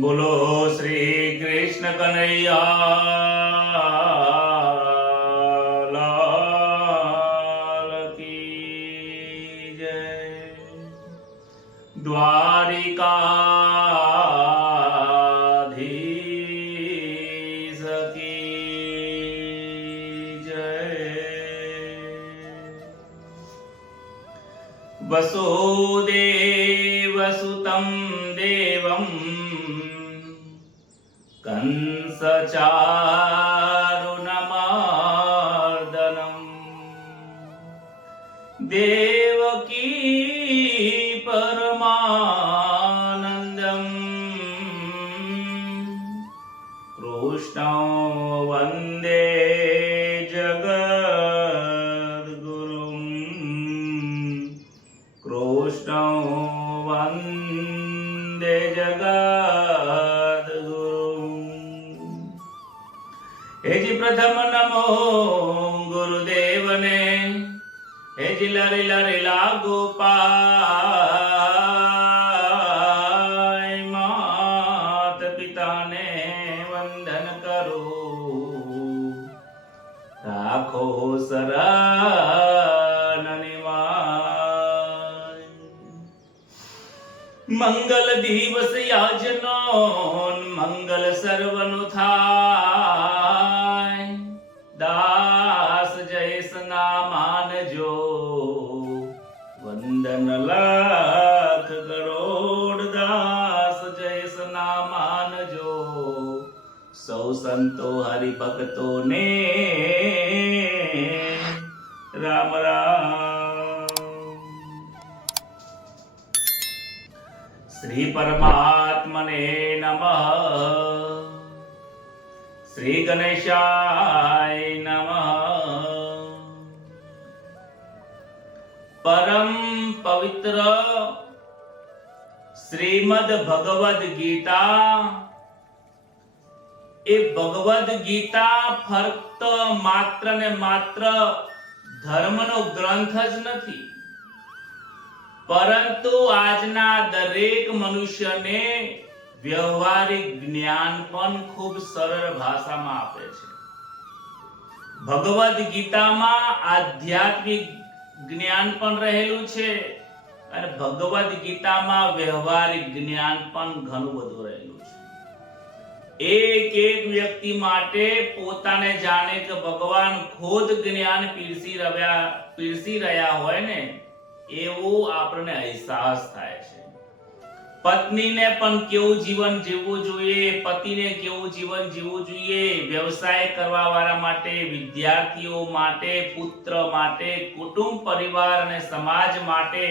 બોલો શ્રી કૃષ્ણ કનૈયા લાલ કી જય. દ્વારિકાધીશ કી જય. વસુદેવ સુતં દેવં કંસ ચારુણમર્દનમ દેવકી પરમાનંદમ કૃષ્ણ વંદે જગદ્ગુરુમ કૃષ્ણ વંદે જગદ્ગુરુમ. હેજી પ્રથમ નમો ગુરુદેવને, હેજી લરી લરી લાગુ પાય, માત પિતાને વંદન કરું, રાખો શરણની વાય. મંગલ દિવસ યાજનો મંગલ સર્વનું થાય, દાસ જયસના માનજો, વંદન લાખ કરોડ દાસ જયસના માનજો, સૌ સંતો હરિભક્તોને રામ રામ. શ્રી પરમાત્મને નમઃ. શ્રી ગણેશાય નમઃ. પરમ પવિત્ર શ્રીમદ ભગવદ ગીતા એ ભગવદ ગીતા ફક્ત માત્ર ને માત્ર ધર્મનો ગ્રંથ જ નથી, પરંતુ આજના દરેક મનુષ્યને વ્યવહારિક જ્ઞાન પણ ખૂબ સરળ ભાષામાં આપે છે. ભગવદ ગીતામાં આધ્યાત્મિક જ્ઞાન પણ રહેલું છે અને ભગવદ ગીતામાં વ્યવહારિક જ્ઞાન પણ ઘણું બધું રહેલું છે. એક એક વ્યક્તિ માટે પોતાને જાણે કે ભગવાન ખુદ જ્ઞાન પીરસી રહ્યા હોય ને એવું આપણને અહેસાસ થાય છે. પત્નીને પણ કેવું જીવન જીવવું જોઈએ, પતિને કેવું જીવન જીવવું જોઈએ, વ્યવસાય કરવા વાળા માટે, વિદ્યાર્થીઓ માટે, પુત્ર માટે, કુટુંબ પરિવાર અને સમાજ માટે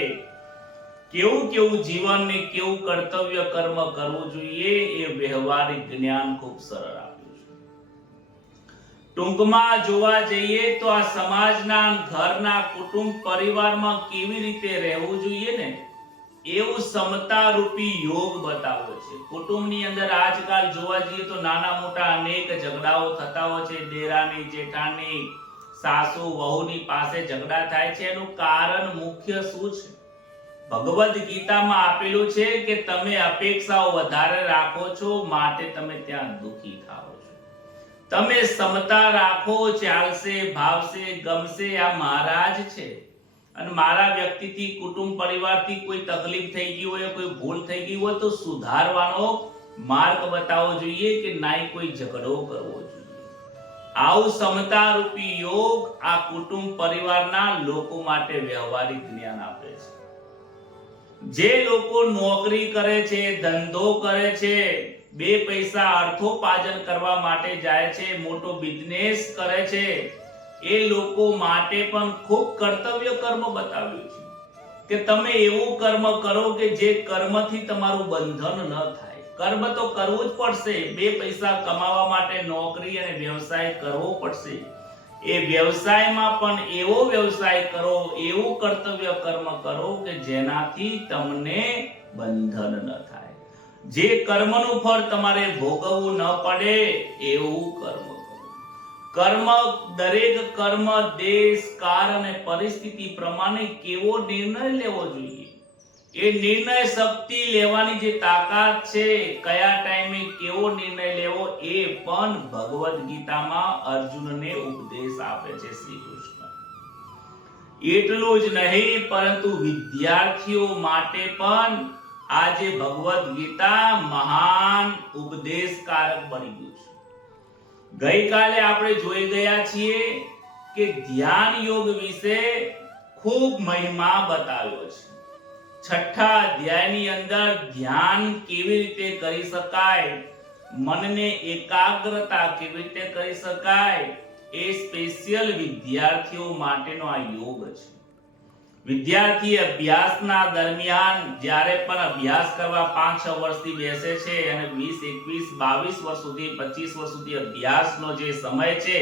કેવું કેવું જીવન ને કેવું કર્તવ્ય કર્મ કરવું જોઈએ એ વ્યવહારિક જ્ઞાન ખૂબ સરળ આપ્યું છે. ટૂંકમાં જોવા જઈએ તો આ સમાજના, ઘરના, કુટુંબ પરિવારમાં કેવી રીતે રહેવું જોઈએ ને એવું સમતા રૂપી યોગ બતાવ્યો છે. કુટુંબની અંદર આજકાલ જોવા જઈએ તો નાના મોટા અનેક ઝઘડાઓ થતા હોય છે. દેરાની જેઠાની, સાસુ વહુની પાસે ઝઘડા થાય છે. એનું કારણ મુખ્ય શું છે? ભગવદ ગીતામાં આપેલું છે કે તમે અપેક્ષાઓ વધારે રાખો છો, માટે તમે ત્યાં દુખી થાઓ છો. તમે સમતા રાખો, ચાલશે, ભાવશે, ગમશે, આ મહારાજ છે અને મારા વ્યક્તિથી, કુટુંબ પરિવારથી કોઈ તકલીફ થઈ ગઈ હોય, કોઈ ભૂલ થઈ ગઈ હોય તો સુધારવાનો માર્ગ બતાવવો જોઈએ કે નાઈ કોઈ ઝઘડો કરવો જોઈએ. આવું સમતા રૂપી યોગ આ કુટુંબ પરિવારના લોકો માટે વ્યવહારિક જ્ઞાન આપે છે. જે લોકો નોકરી કરે છે, ધંધો કરે છે, બે પૈસા અર્થોપાર્જન કરવા માટે જાય છે, મોટો બિઝનેસ કરે છે, એ લોકો માટે પણ ખૂબ કર્તવ્ય કર્મ બતાવ્યું છે કે તમે એવું કર્મ કરો કે જે કર્મથી તમારું બંધન ન થાય. કર્મ તો કરવું જ પડશે, બે પૈસા કમાવા માટે નોકરી અને વ્યવસાય કરવો પડશે. એ વ્યવસાયમાં પણ એવો વ્યવસાય કરો, એવું કર્તવ્ય કર્મ કરો કે જેનાથી તમને બંધન ન થાય, જે કર્મનું ફળ તમારે ભોગવવું ન પડે એવું કર્મ કરો. કર્મ, દરેક કર્મ દેશ, કાળ અને પરિસ્થિતિ પ્રમાણે કેવો નિર્ણય લેવો જોઈએ એ નિર્ણય શક્તિ લેવાની જે તાકાત છે, કયા ટાઈમે કેવો નિર્ણય લેવો, એ પણ ભગવદ ગીતામાં અર્જુનને ઉપદેશ આપે છે શ્રી કૃષ્ણ. એટલું જ નહીં, પરંતુ વિદ્યાર્થીઓ માટે પણ આજે ભગવદ ગીતા મહાન ઉપદેશકારક બની ગયું છે. ગઈકાલે આપણે જોઈ ગયા છીએ કે ધ્યાન યોગ વિશે ખૂબ મહિમા બતાવ્યો છે. છઠ્ઠા અધ્યાયની અંદર ધ્યાન કેવી રીતે કરી શકાય, મનને એકાગ્રતા કેવી રીતે કરી શકાય, એ સ્પેશિયલ વિદ્યાર્થીઓ માટેનો આ યોગ છે. વિદ્યાર્થી અભ્યાસના દરમિયાન જ્યારે પણ અભ્યાસ કરવા 5-6 વર્ષથી બેસે છે અને 20, 21, 22 વર્ષ સુધી, 25 વર્ષ સુધી અભ્યાસનો જે સમય છે,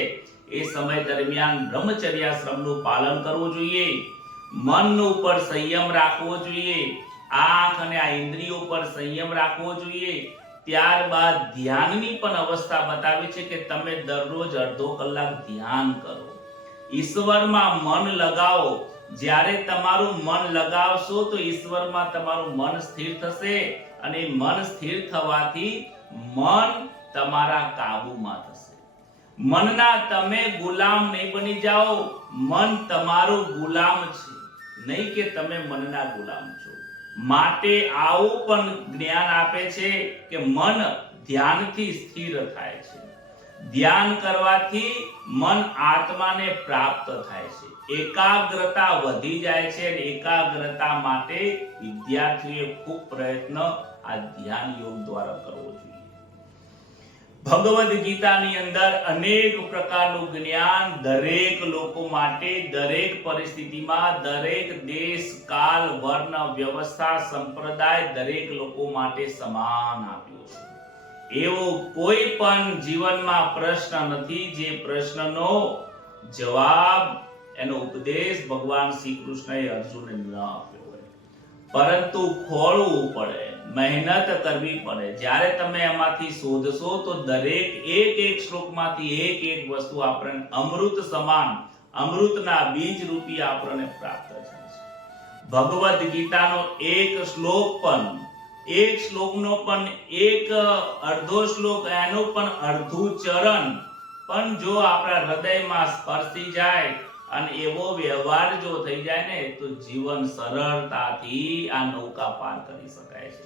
એ સમય દરમિયાન બ્રહ્મચર્યાશ્રમનું પાલન કરવું જોઈએ. મન ઉપર સંયમ રાખવો જોઈએ, આંખ અને આ ઇન્દ્રિયો પર સંયમ રાખવો જોઈએ. ત્યારબાદ ધ્યાનની પણ અવસ્થા બતાવી છે કે તમે દરરોજ અડધો કલાક ધ્યાન કરો, ઈશ્વરમાં મન લગાવો. જ્યારે તમારું મન લગાવશો તો ઈશ્વરમાં તમારું મન સ્થિર થશે, અને મન સ્થિર થવાથી મન તમારા કાબૂમાં થશે. મનના તમે ગુલામ નહીં બની જાઓ, મન તમારું ગુલામ છે, નહીં કે તમે મનના ગુલામ છો. માટે આવું પણ જ્ઞાન આપે છે કે મન ધ્યાનથી સ્થિર થાય છે. ધ્યાન કરવાથી મન આત્માને પ્રાપ્ત થાય છે, એકાગ્રતા વધી જાય છે, અને એકાગ્રતા માટે વિદ્યાર્થીઓએ ખૂબ પ્રયત્ન આ ધ્યાન યોગ દ્વારા કરવો જોઈએ. ભગવદ ગીતાની અંદર અનેક પ્રકારનું જ્ઞાન દરેક લોકો માટે, દરેક પરિસ્થિતિમાં, દરેક દેશ, કાલ, વર્ણ, વ્યવસ્થા, સંપ્રદાય, દરેક લોકો માટે સમાન આપ્યું છે. એવો કોઈ પણ જીવનમાં પ્રશ્ન નથી જે પ્રશ્નનો જવાબ, એનો ઉપદેશ ભગવાન શ્રી કૃષ્ણએ અર્જુનને ન આપ્યો હોય, પરંતુ ખોળવું પડે, મહેનત કરવી પડે. જ્યારે તમે એમાંથી શોધશો તો દરેક એક શ્લોકમાંથી એક વસ્તુ આપણને અમૃત સમાન, અમૃતના બીજ રૂપી આપણને પ્રાપ્ત થાય છે. ભગવદ ગીતાનો એક શ્લોક પણ, એક શ્લોકનો પણ એક અડધો શ્લોક, એનું પણ અડધું ચરણ પણ જો આપણા હૃદયમાં સ્પર્શી જાય અને એવો વ્યવહાર જો થઈ જાય ને, તો જીવન સરળતાથી આ નૌકા પાર કરી શકાય છે.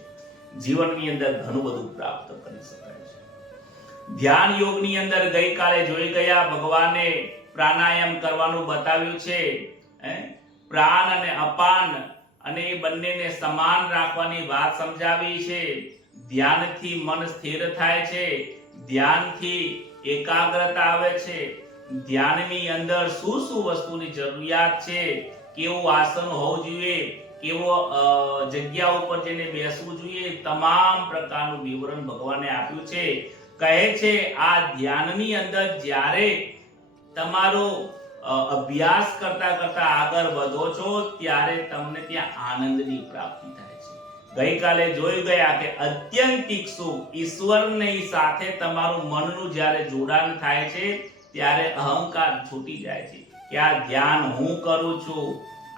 જીવનની અંદર ઘણું બધું પ્રાપ્ત કરી શકાય છે. ધ્યાન યોગની અંદર ગઈકાલે જોઈ ગયા, ભગવાને પ્રાણાયામ કરવાનું બતાવ્યું છે. પ્રાણ અને અપાન અને એ બંનેને સમાન રાખવાની વાત સમજાવી છે. ધ્યાનથી મન સ્થિર થાય છે, ધ્યાનથી એકાગ્રતા આવે છે. ધ્યાનની અંદર શું શું વસ્તુની જરૂરિયાત છે, કેવું આસન હોવું જોઈએ, કેવો જગ્યા ઉપર જઈને બેસવું જોઈએ, તમામ પ્રકારનું વિવરણ ભગવાને આપ્યું છે. કહે છે આ ધ્યાનની અંદર જ્યારે તમારો અભ્યાસ કરતા કરતા આગળ વધો છો, ત્યારે તમને ત્યાં આનંદની પ્રાપ્તિ થાય છે. ગઈકાલે જોઈ ગયા કે અત્યંતિક સુખ, ઈશ્વરની સાથે તમારું મનનું જ્યારે જોડાણ થાય છે, ત્યારે અહંકાર છૂટી જાય છે કે આ ધ્યાન હું કરું છું,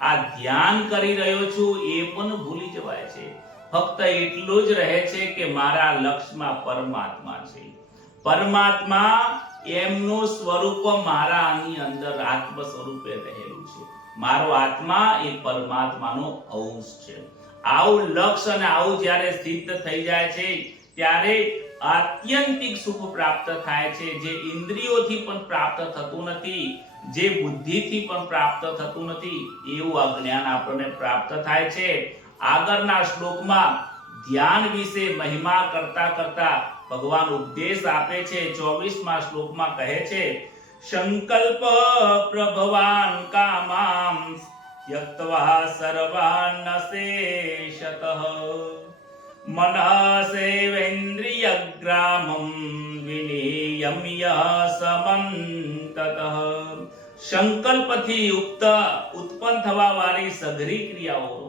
આ ધ્યાન કરી રહ્યો છું, એ પણ ભૂલી જવાય છે. ફક્ત એટલું જ રહે છે કે મારા લક્ષ્યમાં પરમાત્મા છે. પરમાત્મા એમનું સ્વરૂપ મારાની અંદર આત્મ સ્વરૂપે રહેલું છે. મારો આત્મા એ પરમાત્માનો અંશ છે. આવું લક્ષ્ય અને આવું જ્યારે સિદ્ધ થઈ જાય છે, ત્યારે આત્યંતિક સુખ પ્રાપ્ત થાય છે, જે ઇન્દ્રિયોથી પણ પ્રાપ્ત થતું નથી, જે બુદ્ધિથી પણ પ્રાપ્ત થતું નથી, એવું આ જ્ઞાન આપણને પ્રાપ્ત થાય છે. આગળના શ્લોકમાં ધ્યાન વિશે મહિમા કરતા કરતા ભગવાન ઉપદેશ આપે છે. 24મા શ્લોકમાં કહે છે, સંકલ્પ પ્રભવાન કામામ ત્યક્ત્વા સર્વાન શેષતઃ મનસેવેન્દ્રિયગ્રામં વિનિયમ્ય સમંતતઃ. સંકલ્પથી યુક્ત ઉત્પન્ન થવા વાળી સઘળી ક્રિયાઓ,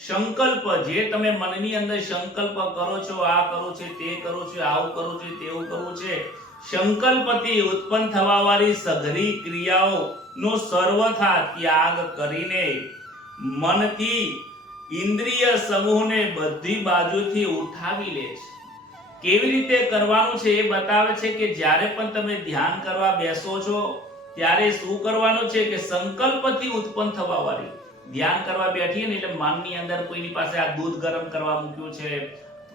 સંકલ્પ જે તમે મનની અંદર સંકલ્પ કરો છો, આ કરું છે, તે કરું છું, આવું કરું છું, તેવું કરું છે, સંકલ્પથી ઉત્પન્ન થવા વાળી સઘળી ક્રિયાઓ નો સર્વથા ત્યાગ કરીને મનથી ઇન્દ્રિય સમૂહને બધી બાજુથી ઉઠાવી લે છે. કેવી રીતે કરવાનું છે એ બતાવે છે કે જ્યારે પણ તમે ધ્યાન કરવા બેસો છો ત્યારે શું કરવાનું છે કે સંકલ્પથી ઉત્પન્ન થવા વાળી ધ્યાન કરવા બેઠીએ ને એટલે મનની અંદર કોઈની પાસે આ દૂધ ગરમ કરવા મૂક્યું છે,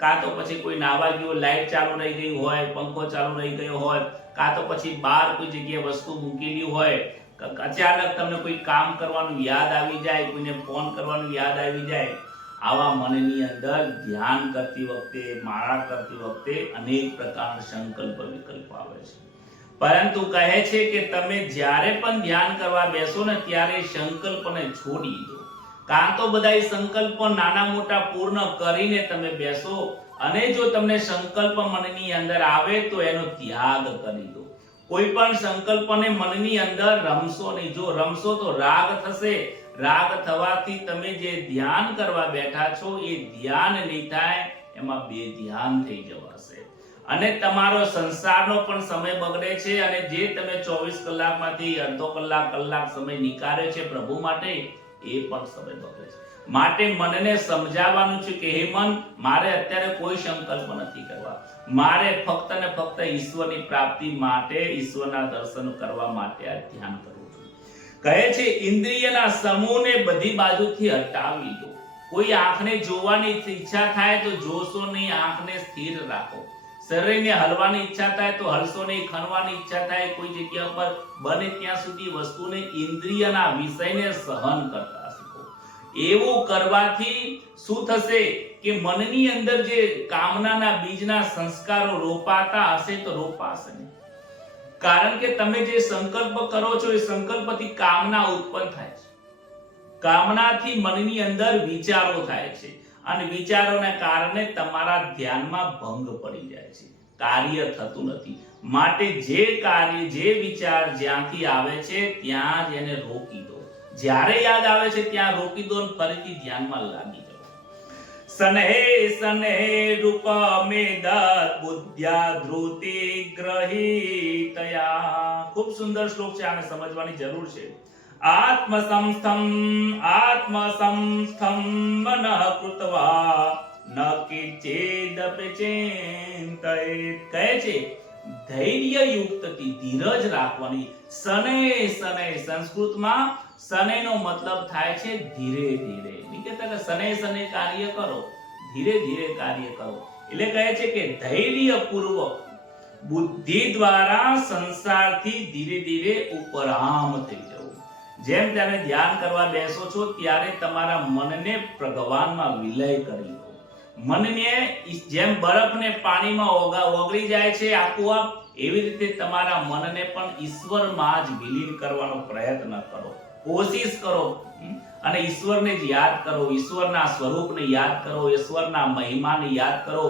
કાં તો પછી કોઈ નાવા ગયો, લાઈટ ચાલુ રહી ગઈ હોય, પંખો ચાલુ રહી ગયો હોય, કાં તો પછી બહાર કોઈ જગ્યાએ વસ્તુ મૂકેલી હોય, અચાનક તમને કોઈ કામ કરવાનું યાદ આવી જાય, કોઈને ફોન કરવાનું યાદ આવી જાય, આવા મનની અંદર ધ્યાન કરતી વખતે, માળા કરતી વખતે અનેક પ્રકારના સંકલ્પ વિકલ્પ આવે છે. પરંતુ કહે છે કે તમે જ્યારે પણ ધ્યાન કરવા બેસો ને ત્યારે સંકલ્પને છોડી દો. કાં તો બધા સંકલ્પ નાના મોટા પૂર્ણ કરીને તમે બેસો, અને જો તમને સંકલ્પ મનની અંદર આવે તો એનો ત્યાગ કરી દો. કોઈ પણ સંકલ્પને મનની અંદર રમશો નહીં. જો રમશો તો રાગ થશે. રાગ થવાથી તમે જે ધ્યાન કરવા બેઠા છો એ ધ્યાન નહીં થાય, એમાં બે ધ્યાન થઈ જવાશે અને તમારો સંસારનો પણ સમય બગડે છે. અને જે તમે 24 કલાકમાંથી અડધો કલાક સમય નીકાળ્યો છે પ્રભુ માટે, એ પણ સમય બગડે છે. માટે મનને સમજાવવાનું છે કે હે મન, મારે અત્યારે કોઈ સંકલ્પ નથી કરવા. મારે ફક્ત ને ફક્ત ઈશ્વરની પ્રાપ્તિ માટે, ઈશ્વરના દર્શન કરવા માટે આ ધ્યાન કરવું છે. કહે છે ઇન્દ્રિયના સમૂહને બધી બાજુથી હટાવી દો. કોઈ આંખને જોવાની ઈચ્છા થાય તો જોશો નહીં, આંખને સ્થિર રાખો. શરીરને હલવાની ઈચ્છા થાય તો હલશો નહીં, ખણવાની ઈચ્છા થાય કોઈ જગ્યા પર, બને ત્યાં સુધી વસ્તુને ઇન્દ્રિયના વિષયને સહન કરતા શીખો. એવું કરવાથી શું થશે કે મનની અંદર જે કામનાના બીજના સંસ્કારો રોપાતા હશે તો રોપાશે નહીં. કારણ કે તમે જે સંકલ્પ કરો છો એ સંકલ્પથી કામના ઉત્પન્ન થાય છે. કામનાથી મનની અંદર વિચારો થાય છે અને વિચારોના કારણે તમારા ધ્યાનમાં ભંગ પડી જાય છે, કાર્ય થતું નથી. માટે જે કાર્ય, જે વિચાર જ્યાંથી આવે છે ત્યાં જ એને રોકી દો. જ્યારે યાદ આવે છે ત્યાં રોકી દો અને ફરીથી ધ્યાનમાં લાગી જાઓ. સનેહે સનેહે રૂપ મેદત બુદ્ધ્યા ધૃતિ ગ્રહિતયા. ખૂબ સુંદર શ્લોક છે, આને સમજવાની જરૂર છે. આત્મસંસ્થમ મનઃ કૃત્વા ન કિંચિદપી ચિંતયેત. કહે છે ધૈર્ય યુક્તથી, ધીરજ રાખવાની. શનૈ શનૈ, સંસ્કૃતમાં શનૈનો મતલબ થાય છે ધીરે ધીરે. નહીં કહેતા કે શનૈ શનૈ કાર્ય કરો, ધીરે ધીરે કાર્ય કરો. એટલે કહે છે કે ધૈર્ય પૂર્વક બુદ્ધિ દ્વારા સંસારથી ધીરે ધીરે ઉપરામ થઈ જવું. જેમ તમે ધ્યાન કરવા બેસો છો ત્યારે તમારા મનને ભગવાનમાં વિલય કરી દો. મનને જેમ બરફને પાણીમાં ઓગળી જાય છે આપોઆપ, એવી રીતે તમારા મનને પણ ઈશ્વરમાં જ વિલીન કરવાનો પ્રયત્ન કરો, કોશિશ કરો અને ઈશ્વરને જ યાદ કરો, ઈશ્વરના સ્વરૂપને યાદ કરો, ઈશ્વરના મહિમાને યાદ કરો,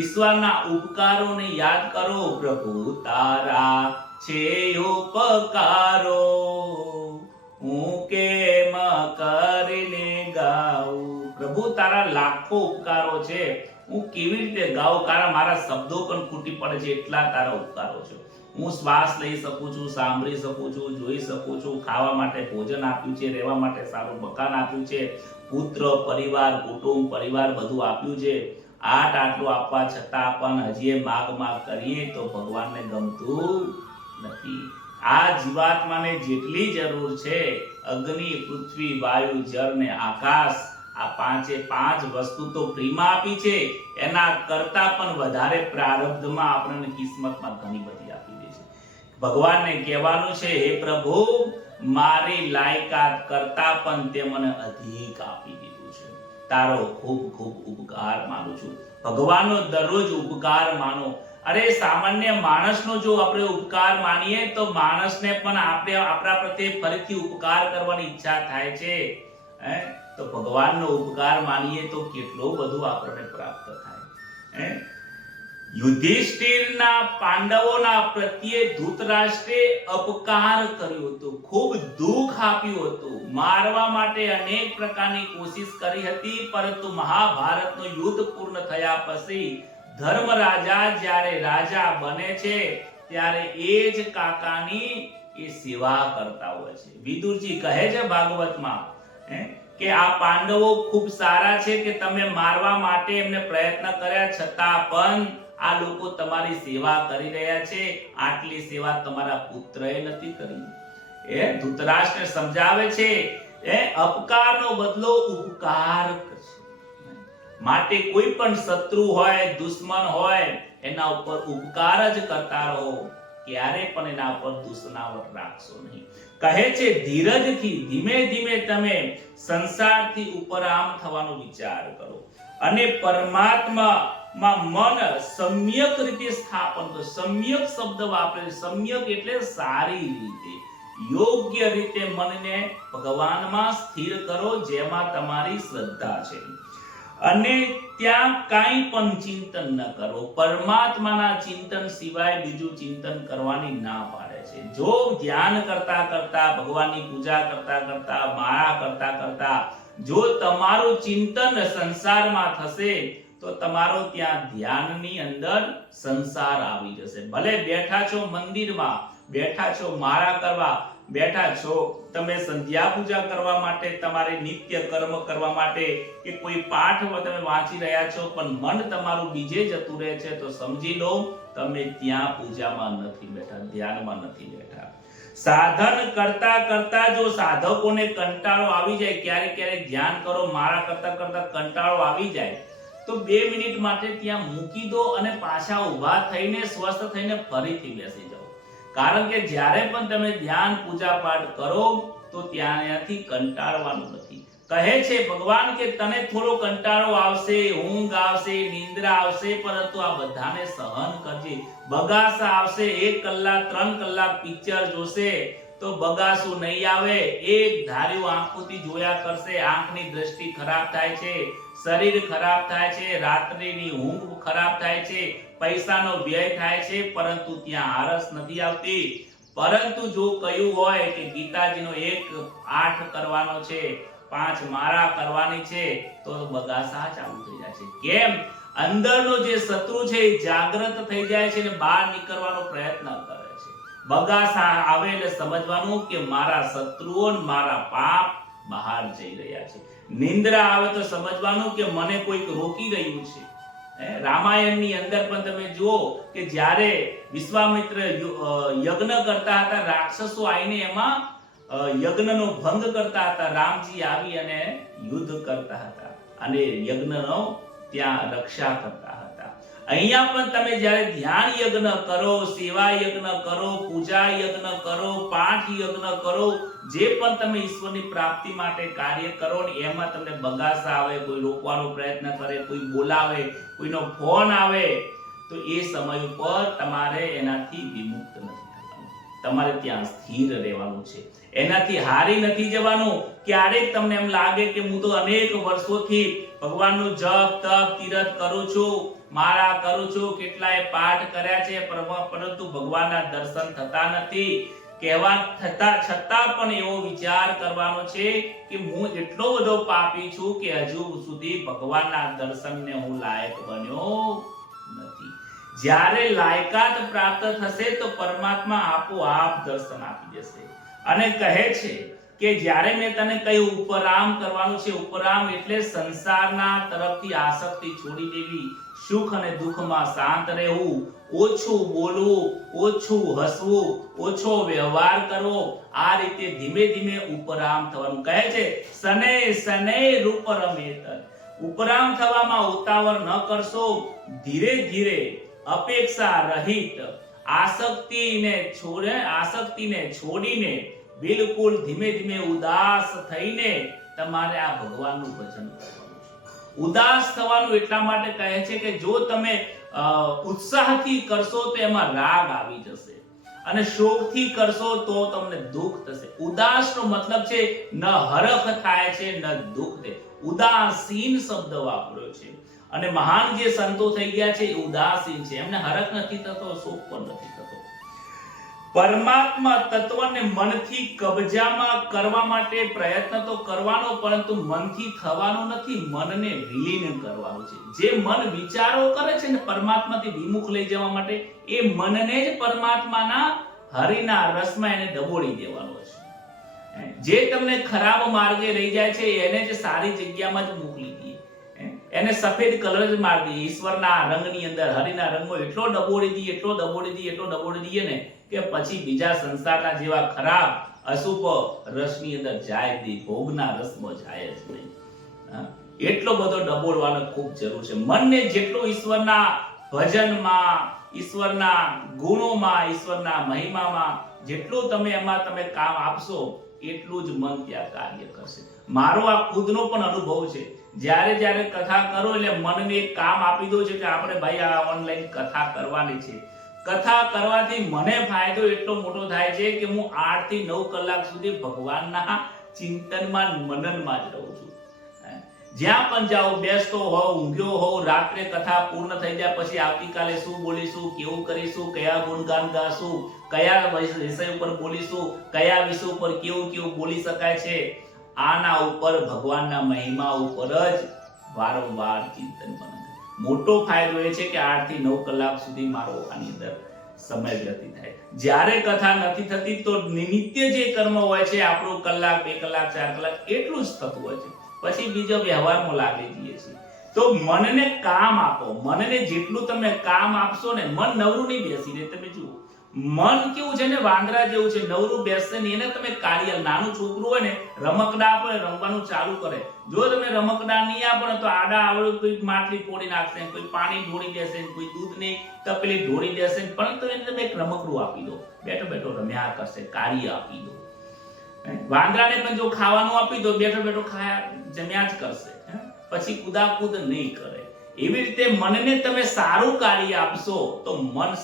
ઈશ્વરના ઉપકારોને યાદ કરો. પ્રભુ તારા છે ઉપકારો, હું કેમ કરીને ગાઉં. પ્રભુ તારા લાખો ઉપકારો છે, હું કેવી રીતે ગાઉં? કારણ મારા શબ્દો પણ ખૂટી પડે છે, એટલા તારા ઉપકારો છે. હું શ્વાસ લઈ શકું છું, સાંભળી શકું છું, જોઈ શકું છું, ખાવા માટે ભોજન આપ્યું છે, રહેવા માટે સારું મકાન આપ્યું છે, પુત્ર પરિવાર, કુટુંબ પરિવાર બધું આપ્યું છે. આટલું આપવા છતાં પણ હજી માગ કરીએ તો ભગવાનને ગમતું નથી. આ જીવાત્માને જેટલી જરૂર છે, અગ્નિ, પૃથ્વી, વાયુ, જળ ને આકાશ, આ પાંચે પાંચ વસ્તુ તો ફ્રીમાં આપી છે, એના કરતા પણ વધારે પ્રારબ્ધમાં આપણને કિસ્મતમાં ઘણી બધી આપી દે છે. ભગવાનને કહેવાનું છે હે પ્રભુ, મારી લાયકાત કરતા પણ તે મને અધિક આપી દીધું છે. તારો ખૂબ ખૂબ ઉપકાર માનું છું. ભગવાનનો દરરોજ ઉપકાર માનો. અરે સામાન્ય માણસનો જો આપણે ઉપકાર માનીએ તો માણસને પણ આપણે આપણા પ્રત્યે ફરીથી ઉપકાર કરવાની ઈચ્છા થાય છે. તો ભગવાનનો ઉપકાર માનીએ તો કેટલો બધું આપણને પ્રાપ્ત થાય. યુધિષ્ઠિરના પાંડવોના પ્રત્યે ધૃતરાષ્ટ્રે અપકાર કર્યો હતો, ખૂબ દુઃખ આપ્યું હતું, મારવા માટે અનેક પ્રકારની કોશિશ કરી હતી. પરંતુ મહાભારતનું યુદ્ધ પૂર્ણ થયા પછી ધર્મરાજા જ્યારે રાજા બને છે ત્યારે એ જ કાકાની એ સેવા કરતા હોય છે. વિદુરજી કહે છે ભાગવતમાં, કે આ પાંડવો ખૂબ સારા છે કે તમે મારવા માટે એમને પ્રયત્ન કર્યા છતાં પણ આ લોકો તમારી સેવા કરી રહ્યા છે, આટલી સેવા તમારા પુત્રએ નથી કરી. ધૃતરાષ્ટ્રને સમજાવે છે અપકારનો બદલો ઉપકાર કરશે. માટે કોઈ પણ શત્રુ હોય, દુશ્મન હોય, એના ઉપર ઉપકાર જ કરતા રહો, ક્યારે પણ એના ઉપર દુશ્મનાવટ રાખશો નહીં. કહે છે ધીરજથી ધીમે ધીમે તમે સંસારથી ઉપરામ થવાનો વિચાર કરો અને પરમાત્મામાં મન સમ્યક રીતે સ્થાપન કરો. સમ્યક શબ્દ વાપરે. સમ્યક એટલે સારી રીતે, યોગ્ય રીતે મનને ભગવાનમાં સ્થિર કરો, જેમાં તમારી શ્રદ્ધા છે, અને ત્યાં કાંઈ પણ ચિંતન ન કરો. પરમાત્માના ચિંતન સિવાય બીજું ચિંતન કરવાની ના પાડે છે. જો ધ્યાન કરતા કરતા, ભગવાનની પૂજા કરતા કરતા, માળા કરતા કરતા જો તમારું ચિંતન સંસારમાં થશે તો તમારો ત્યાં ધ્યાનની અંદર સંસાર આવી જશે. ભલે બેઠા છો મંદિરમાં, બેઠા છો માળા કરવા, બેઠા છો તમે સંધ્યા પૂજા કરવા માટે, તમારે નિત્ય કર્મ કરવા માટે, કે કોઈ પાઠ તમે વાંચી રહ્યા છો, પણ મન તમારું બીજે જતું રહે છે, તો સમજી લો તમે ત્યાં પૂજામાં નથી બેઠા, ધ્યાનમાં નથી બેઠા. સાધન કરતા કરતા જો સાધકોને કંટાળો આવી જાય, ક્યારેક ક્યારેક ધ્યાન કરો, માળા કરતા કરતા કંટાળો આવી જાય, તો 2 મિનિટ માટે ત્યાં મૂકી દો અને પાછા ઊભા થઈને સ્વસ્થ થઈને ફરીથી બેસી જાઓ. કારણ કે જ્યારે પણ તમે ધ્યાન પૂજા પાઠ કરો તો ત્યાંથી કંટાળવાનું નથી. કહે છે ભગવાન કે તને થોડો કંટાળો આવશે, ઊંઘ આવશે, નિંદ્રા આવશે, પરંતુ આ બધાને સહન કરજે. બગાસા આવશે, 1 કલાક 3 કલાક પિક્ચર જોશે તો બગાસું નહીં આવે. એક ધાર્યું આંખોથી જોયા કરશે, આંખની દ્રષ્ટિ ખરાબ થાય છે, શરીર ખરાબ થાય છે, રાત્રિની ઊંઘ ખરાબ થાય છે, પૈસાનો વ્યય થાય છે, પરંતુ ત્યાં આળસ નથી આવતી. પરંતુ જો કહ્યું હોય કે ગીતાજીનો 1:8 કરવાનો છે, 5 માળા કરવાની છે, તો બગાસા ચાલુ થઈ જાય છે. કેમ? અંદરનો જે શત્રુ છે એ જાગૃત થઈ જાય છે અને બહાર નીકળવાનો પ્રયત્ન કરે છે. બગાસા આવે એટલે સમજવાનું કે મારા શત્રુઓ અને મારા પાપ બહાર જઈ રહ્યા છે. નિંદ્રા આવે તો સમજવાનું કે મને કોઈક રોકી રહ્યું છે. રામાયણની અંદર પણ તમે જુઓ કે જ્યારે વિશ્વામિત્ર યજ્ઞ કરતા હતા, રાક્ષસો આવીને એમાં યજ્ઞનો ભંગ કરતા હતા, રામજી આવી અને યુદ્ધ કરતા હતા અને યજ્ઞનો ત્યાં રક્ષા કરતા હતા. અહીંયા પણ તમે જ્યારે ધ્યાન યજ્ઞ કરો, સેવા યજ્ઞ કરો, પૂજા યજ્ઞ કરો, પાઠ યજ્ઞ કરો, જે પણ તમે ઈશ્વરની પ્રાપ્તિ માટે કાર્ય કરો ને એમાં તમને બગાસા આવે, કોઈ રોકવાનો પ્રયત્ન કરે, કોઈ બોલાવે, કોઈનો ફોન આવે, તો એ સમય ઉપર તમારે એનાથી વિમુક્ત નથી થવાનું. તમારે ત્યાં સ્થિર રહેવાનું છે, એનાથી હારી નથી જવાનું. ક્યારેક તમને એમ લાગે કે હું તો અનેક વર્ષોથી ભગવાનનું જપ તપ તીરથ કરું છું, માળા કરું છું, કેટલાય પાઠ કર્યા છે, પરંતુ ભગવાનના દર્શન થતા નથી. કહેવા છતાં પણ એવો વિચાર કરવાનો છે કે હું એટલો બધો પાપી છું કે હજુ સુધી ભગવાનના દર્શનને હું લાયક બન્યો નથી. જ્યારે લાયકાત પ્રાપ્ત થશે તો પરમાત્મા આપોઆપ દર્શન આપી દેશે. અને કહે છે કે જ્યારે મેં તને કહ્યું ઉપરામ કરવાનું છે, ઉપરામ એટલે સંસારના તરફથી આસક્તિ છોડી દેવી, સુખ અને દુઃખમાં શાંત રહેવું, ઓછું બોલવું, ઓછું હસવું, ઓછો વ્યવહાર કરવો, આ રીતે ધીમે ધીમે ઉપરામ થવાનું. કહે છે શનૈ શનૈ રૂપરમેત. ઉપરામ થવામાં ઉતાવળ ન કરશો, ધીરે ધીરે અપેક્ષા રહિત આસક્તિને છોડીને બિલકુલ ધીમે ધીમે ઉદાસ થઈને તમારે આ ભગવાનનું ભજન કરવાનું છે. ઉદાસ થવાનું એટલા માટે કહે છે કે જો તમે ઉત્સાહથી કરશો તો એમાં રાગ આવી જશે, અને શોકથી કરશો તો તમને દુઃખ થશે. ઉદાસનો મતલબ છે ન હરખ થાય છે ન દુઃખ થાય. ઉદાસીન શબ્દ વાપર્યો છે. અને મહાન જે સંતો થઈ ગયા છે એ ઉદાસીન છે, એમને હરખ નથી થતો, શોક પણ નથી થતો. પરમાત્મા તત્વને મનથી કબજામાં કરવા માટે પ્રયત્ન તો કરવાનો, પરંતુ મનથી થવાનું નથી, મનને વિલીન કરવાનું છે. જે મન વિચારો કરે છે ને પરમાત્માથી વિમુખ લઈ જવા માટે, એ મનને જ પરમાત્માના હરિના રસમાં એને ડબોળી દેવાનો છે. જે તમને ખરાબ માર્ગે લઈ જાય છે એને જ સારી જગ્યામાં જ મોકલી દઈએ, એને સફેદ કલર જ મારી દઈએ. ઈશ્વરના રંગની અંદર, હરિના રંગમાં એટલો ડબોડી દઈએ ને કે પછી બીજા સંસારના જેવા ખરાબ અશુભ રસની અંદર જાય જ નહીં, ભોગના રસમાં જાય જ નહીં. એટલો બધો ડબોળવાનો ખૂબ જરૂર છે. મનને જેટલું ઈશ્વરના ભજનમાં, ઈશ્વરના ગુણોમાં, ઈશ્વરના મહિમામાં જેટલું તમે એમાં તમે કામ આપશો એટલું જ મન ત્યાં કાર્ય કરશે. મારો આ ખુદનો પણ અનુભવ છે. જ્યારે કથા કરો એટલે મનને એક કામ આપી દો છે કે આપણે ભાઈ આ ઓનલાઈન કથા કરવાની છે. કથા કરવાથી મને ફાયદો એટલો મોટો થાય છે કે હું 8 થી 9 કલાક સુધી ભગવાનના ચિંતનમાં, મનનમાં જ રહું છું. જ્યાં પણ જાઓ, બેસતો હોઉં, ઊંઘ્યો હોઉં, રાત્રે કથા પૂર્ણ થઈ જાય પછી આવતીકાલે શું બોલીશું, કેવું કરીશું, કયા ગુણગાન ગાશું, કયા વિષય ઉપર બોલીશું, કયા વિષય ઉપર કેવું બોલી શકાય છે, આના ઉપર, ભગવાનના મહિમા ઉપર જ વારંવાર ચિંતન બને. મોટો ફાયદો એ છે કે 8 થી 9 કલાક સુધી મારો આની અંદર સમય વ્યતીત થાય. જ્યારે કથા નથી થતી તો નિત્ય જે કર્મ હોય છે આપણું કલાક, 2 કલાક, 4 કલાક એટલું જ થતું હોય છે. પછી બીજો વ્યવહારમાં લાગી જઈએ છીએ. તો મનને કામ આપો. મનને જેટલું તમે કામ આપશો ને, મન નવરું નહીં બેસી રહે. તમે જુઓ, મન કેવું છે ને, વાંદરા જેવું છે, નવરું બેસશે ને. એને તમે કાર્ય, નાનું છોકરું હોય ને, રમકડા આપો ને રમવાનું ચાલુ કરે. જો તમે રમકડા નહીં આપો ને તો આડા આવડું કોઈ માટલી ફોડી નાખશે, કોઈ પાણી ઢોળી દેશે, કોઈ દૂધની તપેલી ઢોળી દેશે. પરંતુ એને તમે એક રમકડું આપી દો, બેઠો બેઠો રમ્યા કરશે, કાર્ય આપી દો. વાંદરાને પણ જો ખાવાનું આપી દો, બેઠો બેઠો જમ્યા જ કરશે, પછી કુદાકુદ નહીં કરે. એવી રીતે મનને તમે સારું કાર્ય આપશો તો મન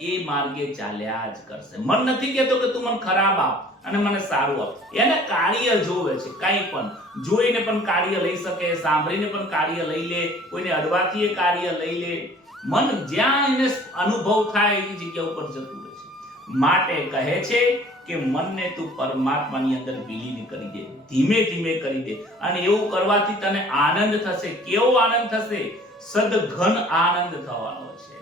એ માર્ગે ચાલ્યા જ કરશે. મન નથી કહેતો કે તું મને ખરાબ આપ અને મને સારું આપ. એને કાર્ય જોવે છે. કંઈ પણ જોઈને પણ કાર્ય લઈ શકે, સાંભળીને પણ કાર્ય લઈ લે, કોઈને અડવાથી એ કાર્ય લઈ લે. મન જ્યાં એને અનુભવ થાય એ જગ્યા ઉપર જતું રહે છે. માટે કહે છે કે મનને તું પરમાત્માની અંદર વિલીન કરી દે, ધીમે ધીમે કરી દે. અને એવું કરવાથી તને આનંદ થશે. કેવો આનંદ થશે? સદઘન આનંદ થવાનો છે,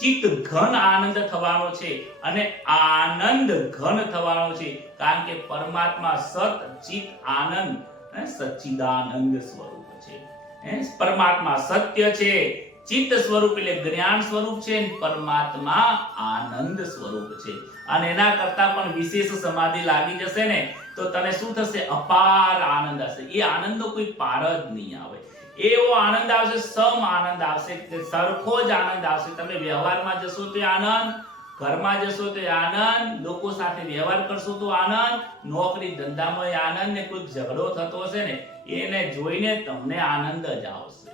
ચિત્ત ઘન આનંદ થવાનો છે, અને આનંદ ઘન થવાનો છે. કારણ કે પરમાત્મા સત ચિત્ત આનંદ સચ્ચિદાનંદ સ્વરૂપ છે. પરમાત્મા સત્ય છે, ચિત્ત સ્વરૂપ એટલે જ્ઞાન સ્વરૂપ છે, પરમાત્મા આનંદ સ્વરૂપ છે. અને એના કરતા પણ વિશેષ સમાધિ લાગી જશે ને તો તને શું થશે? અપાર આનંદ હશે. એ આનંદનો કોઈ પાર જ નહીં આવે. એવો આનંદ આવશે, સમ આનંદ આવશે, સરખો જ આનંદ આવશે. તમે વ્યવહારમાં જશો તો આનંદ, ઘરમાં જશો તો આનંદ, લોકો સાથે વ્યવહાર કરશો તો આનંદ, નોકરી ધંધામાં આનંદ, ને કોઈ ઝઘડો થતો હશે ને એને જોઈને તમને આનંદ જ આવશે.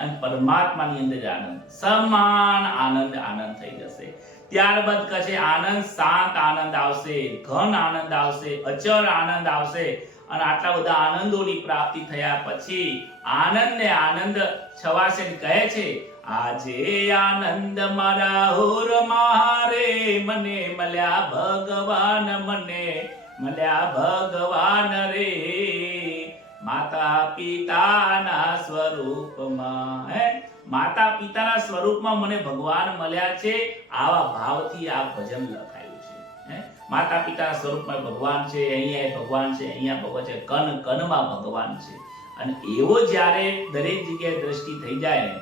અને પરમાત્માની અંદર આનંદ, સમાન આનંદ થઈ જશે. ત્યારબાદ કહે આનંદ, શાંત આનંદ આવશે, ઘન આનંદ આવશે, અચળ આનંદ આવશે. અને આટલા બધા આનંદોની પ્રાપ્તિ થયા પછી આનંદ ને આનંદ છવાશે. કહે છે આજે આનંદ મારા હોર મારે, મને મળ્યા ભગવાન, મને મળ્યા ભગવાન રે, માતા પિતાના સ્વરૂપમાં. માતા પિતાના સ્વરૂપમાં મને ભગવાન મળ્યા છે. આવા ભાવથી આ ભજન લખાયું છે. માતા પિતાના સ્વરૂપમાં ભગવાન છે, અહીંયા ભગવાન છે, અહીંયા ભગવાન છે, કન કનમાં ભગવાન છે. અને એવો જ્યારે દરેક જગ્યાએ દ્રષ્ટિ થઈ જાય ને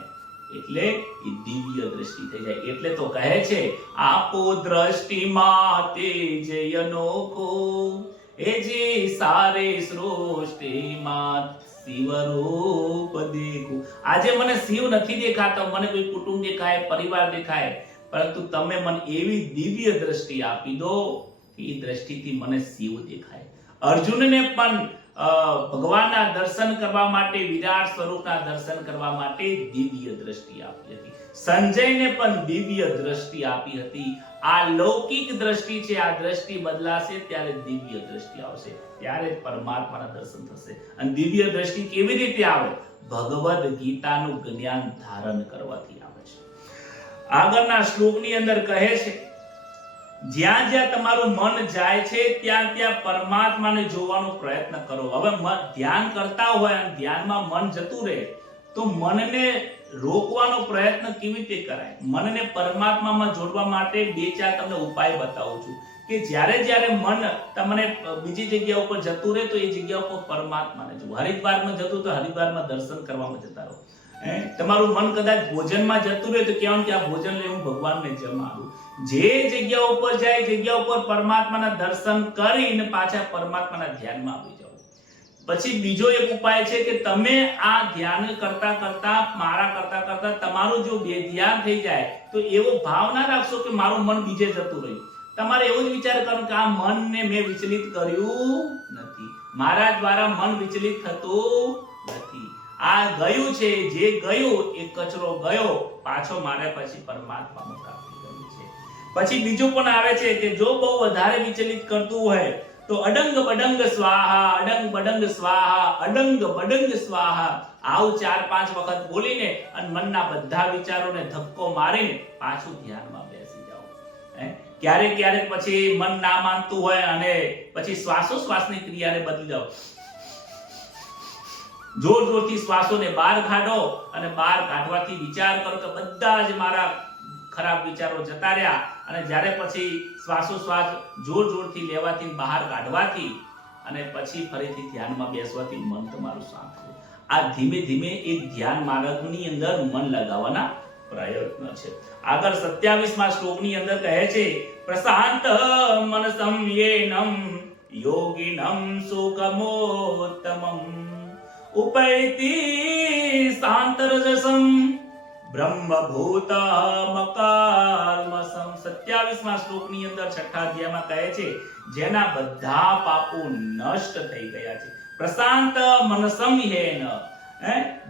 એટલે એ દિવ્ય દ્રષ્ટિ થઈ જાય. એટલે તો કહે છે આપો દ્રષ્ટિમાં તેજ અનોખો, એ જે સારે સૃષ્ટિમાં શિવ રૂપ દેખું. આજે મને શિવ નથી દેખાતો, મને કોઈ કુટુંબ દેખાય, પરિવાર દેખાય, પરંતુ તમે મને એવી દિવ્ય દ્રષ્ટિ આપી દો કે એ દ્રષ્ટિથી મને શિવ દેખાય. અર્જુનને પણ ભગવાનના દર્શન કરવા માટે, વિરાટ સ્વરૂપના દર્શન કરવા માટે દિવ્ય દ્રષ્ટિ આપી હતી. સંજયને પણ દિવ્ય દ્રષ્ટિ આપી હતી. આ લૌકિક દ્રષ્ટિ છે, આ દ્રષ્ટિ બદલાશે ત્યારે દિવ્ય દ્રષ્ટિ આવશે, ત્યારે પરમાત્માના દર્શન થશે. અને દિવ્ય દ્રષ્ટિ કેવી રીતે આવે? ભગવદ ગીતાનું જ્ઞાન ધારણ કરવાથી આવે છે. આગળના શ્લોકની અંદર કહે છે જ્યાં જ્યાં તમારું મન જાય છે ત્યાં ત્યાં પરમાત્માને જોવાનો પ્રયત્ન કરો. હવે ધ્યાન કરતા હોય અને ધ્યાનમાં મન જતું રહે તો મનને રોકવાનો પ્રયત્ન કેવી રીતે કરાય? મનને પરમાત્મામાં જોડવા માટે 2-4 તમને ઉપાય બતાવું છું. કે જ્યારે મન તમને બીજી જગ્યા ઉપર જતું રહે તો એ જગ્યા ઉપર પરમાત્માને જુઓ. હરિદ્વારમાં જતું તો હરિદ્વારમાં દર્શન કરવામાં જતા રહો. તમારું મન કદાચ ભોજનમાં જતું રહે તો કહેવાનું કે આ ભોજન લઈ હું ભગવાનને જમાડું. જે જગ્યા ઉપર જાય જગ્યા ઉપર પરમાત્માના દર્શન કરીને પાછા પરમાત્માના ધ્યાનમાં આવી જાઓ. પછી બીજો એક ઉપાય છે કે તમે આ ધ્યાન કરતા કરતા મારા કરતા કરતા તમારું જો બે ધ્યાન થઈ જાય તો એવો ભાવ ના રાખશો કે મારું મન બીજે જતું રહ્યું. તમારે એવો જ વિચાર કરવાનો કે આ મનને મેં વિચલિત કર્યું નથી, મારા દ્વારા મન વિચલિત થતું નથી. આ ગયું છે, જે ગયું એ કચરો ગયો, પાછો મારે પછી પરમાત્મામાં પ્રાપ્તિ કરવી છે. પછી બીજું પણ આવે છે કે જો બહુ વધારે વિચલિત કરતું હોય તો અડંગ બડંગ સ્વાહા, અડંગ બડંગ સ્વાહા, અડંગ બડંગ સ્વાહા આવું 4-5 વખત બોલીને અને મનના બધા વિચારોને ધક્કો મારીને પાછું ધ્યાનમાં બેસી જાઓ. ક્યારેક પછી મન ના માનતું હોય અને પછી શ્વાસોશ્વાસની ક્રિયાને બદલી જાઓ. જોરથી શ્વાસોને બહાર કાઢો અને બહાર કાઢવાથી વિચાર કરો કે બધા જ મારા ખરાબ વિચારો જતા રહ્યા, અને જ્યારે પછી શ્વાસોશ્વાસ જોરથી લેવાથી બહાર કાઢવાથી અને પછી ફરીથી ધ્યાનમાં બેસવાથી મન તમારું શાંત થાય. આ ધીમે ધીમે એક ધ્યાન માર્ગની અંદર મન લગાવવાના પ્રયત્ન છે. આગળ 27મા શ્લોકની અંદર કહે છે પ્રશાંત મનસં યેનમ યોગિનમ સુખમોત્તમમ ઉપૈતિ શાંતરજસમ બ્રહ્મભૂતમકાલ્મસમ. 27મા શ્લોકની અંદર 6થા અધ્યાયમાં કહે છે જેના બધા પાપો નષ્ટ થઈ ગયા છે. પ્રશાંત મનસમ યેન,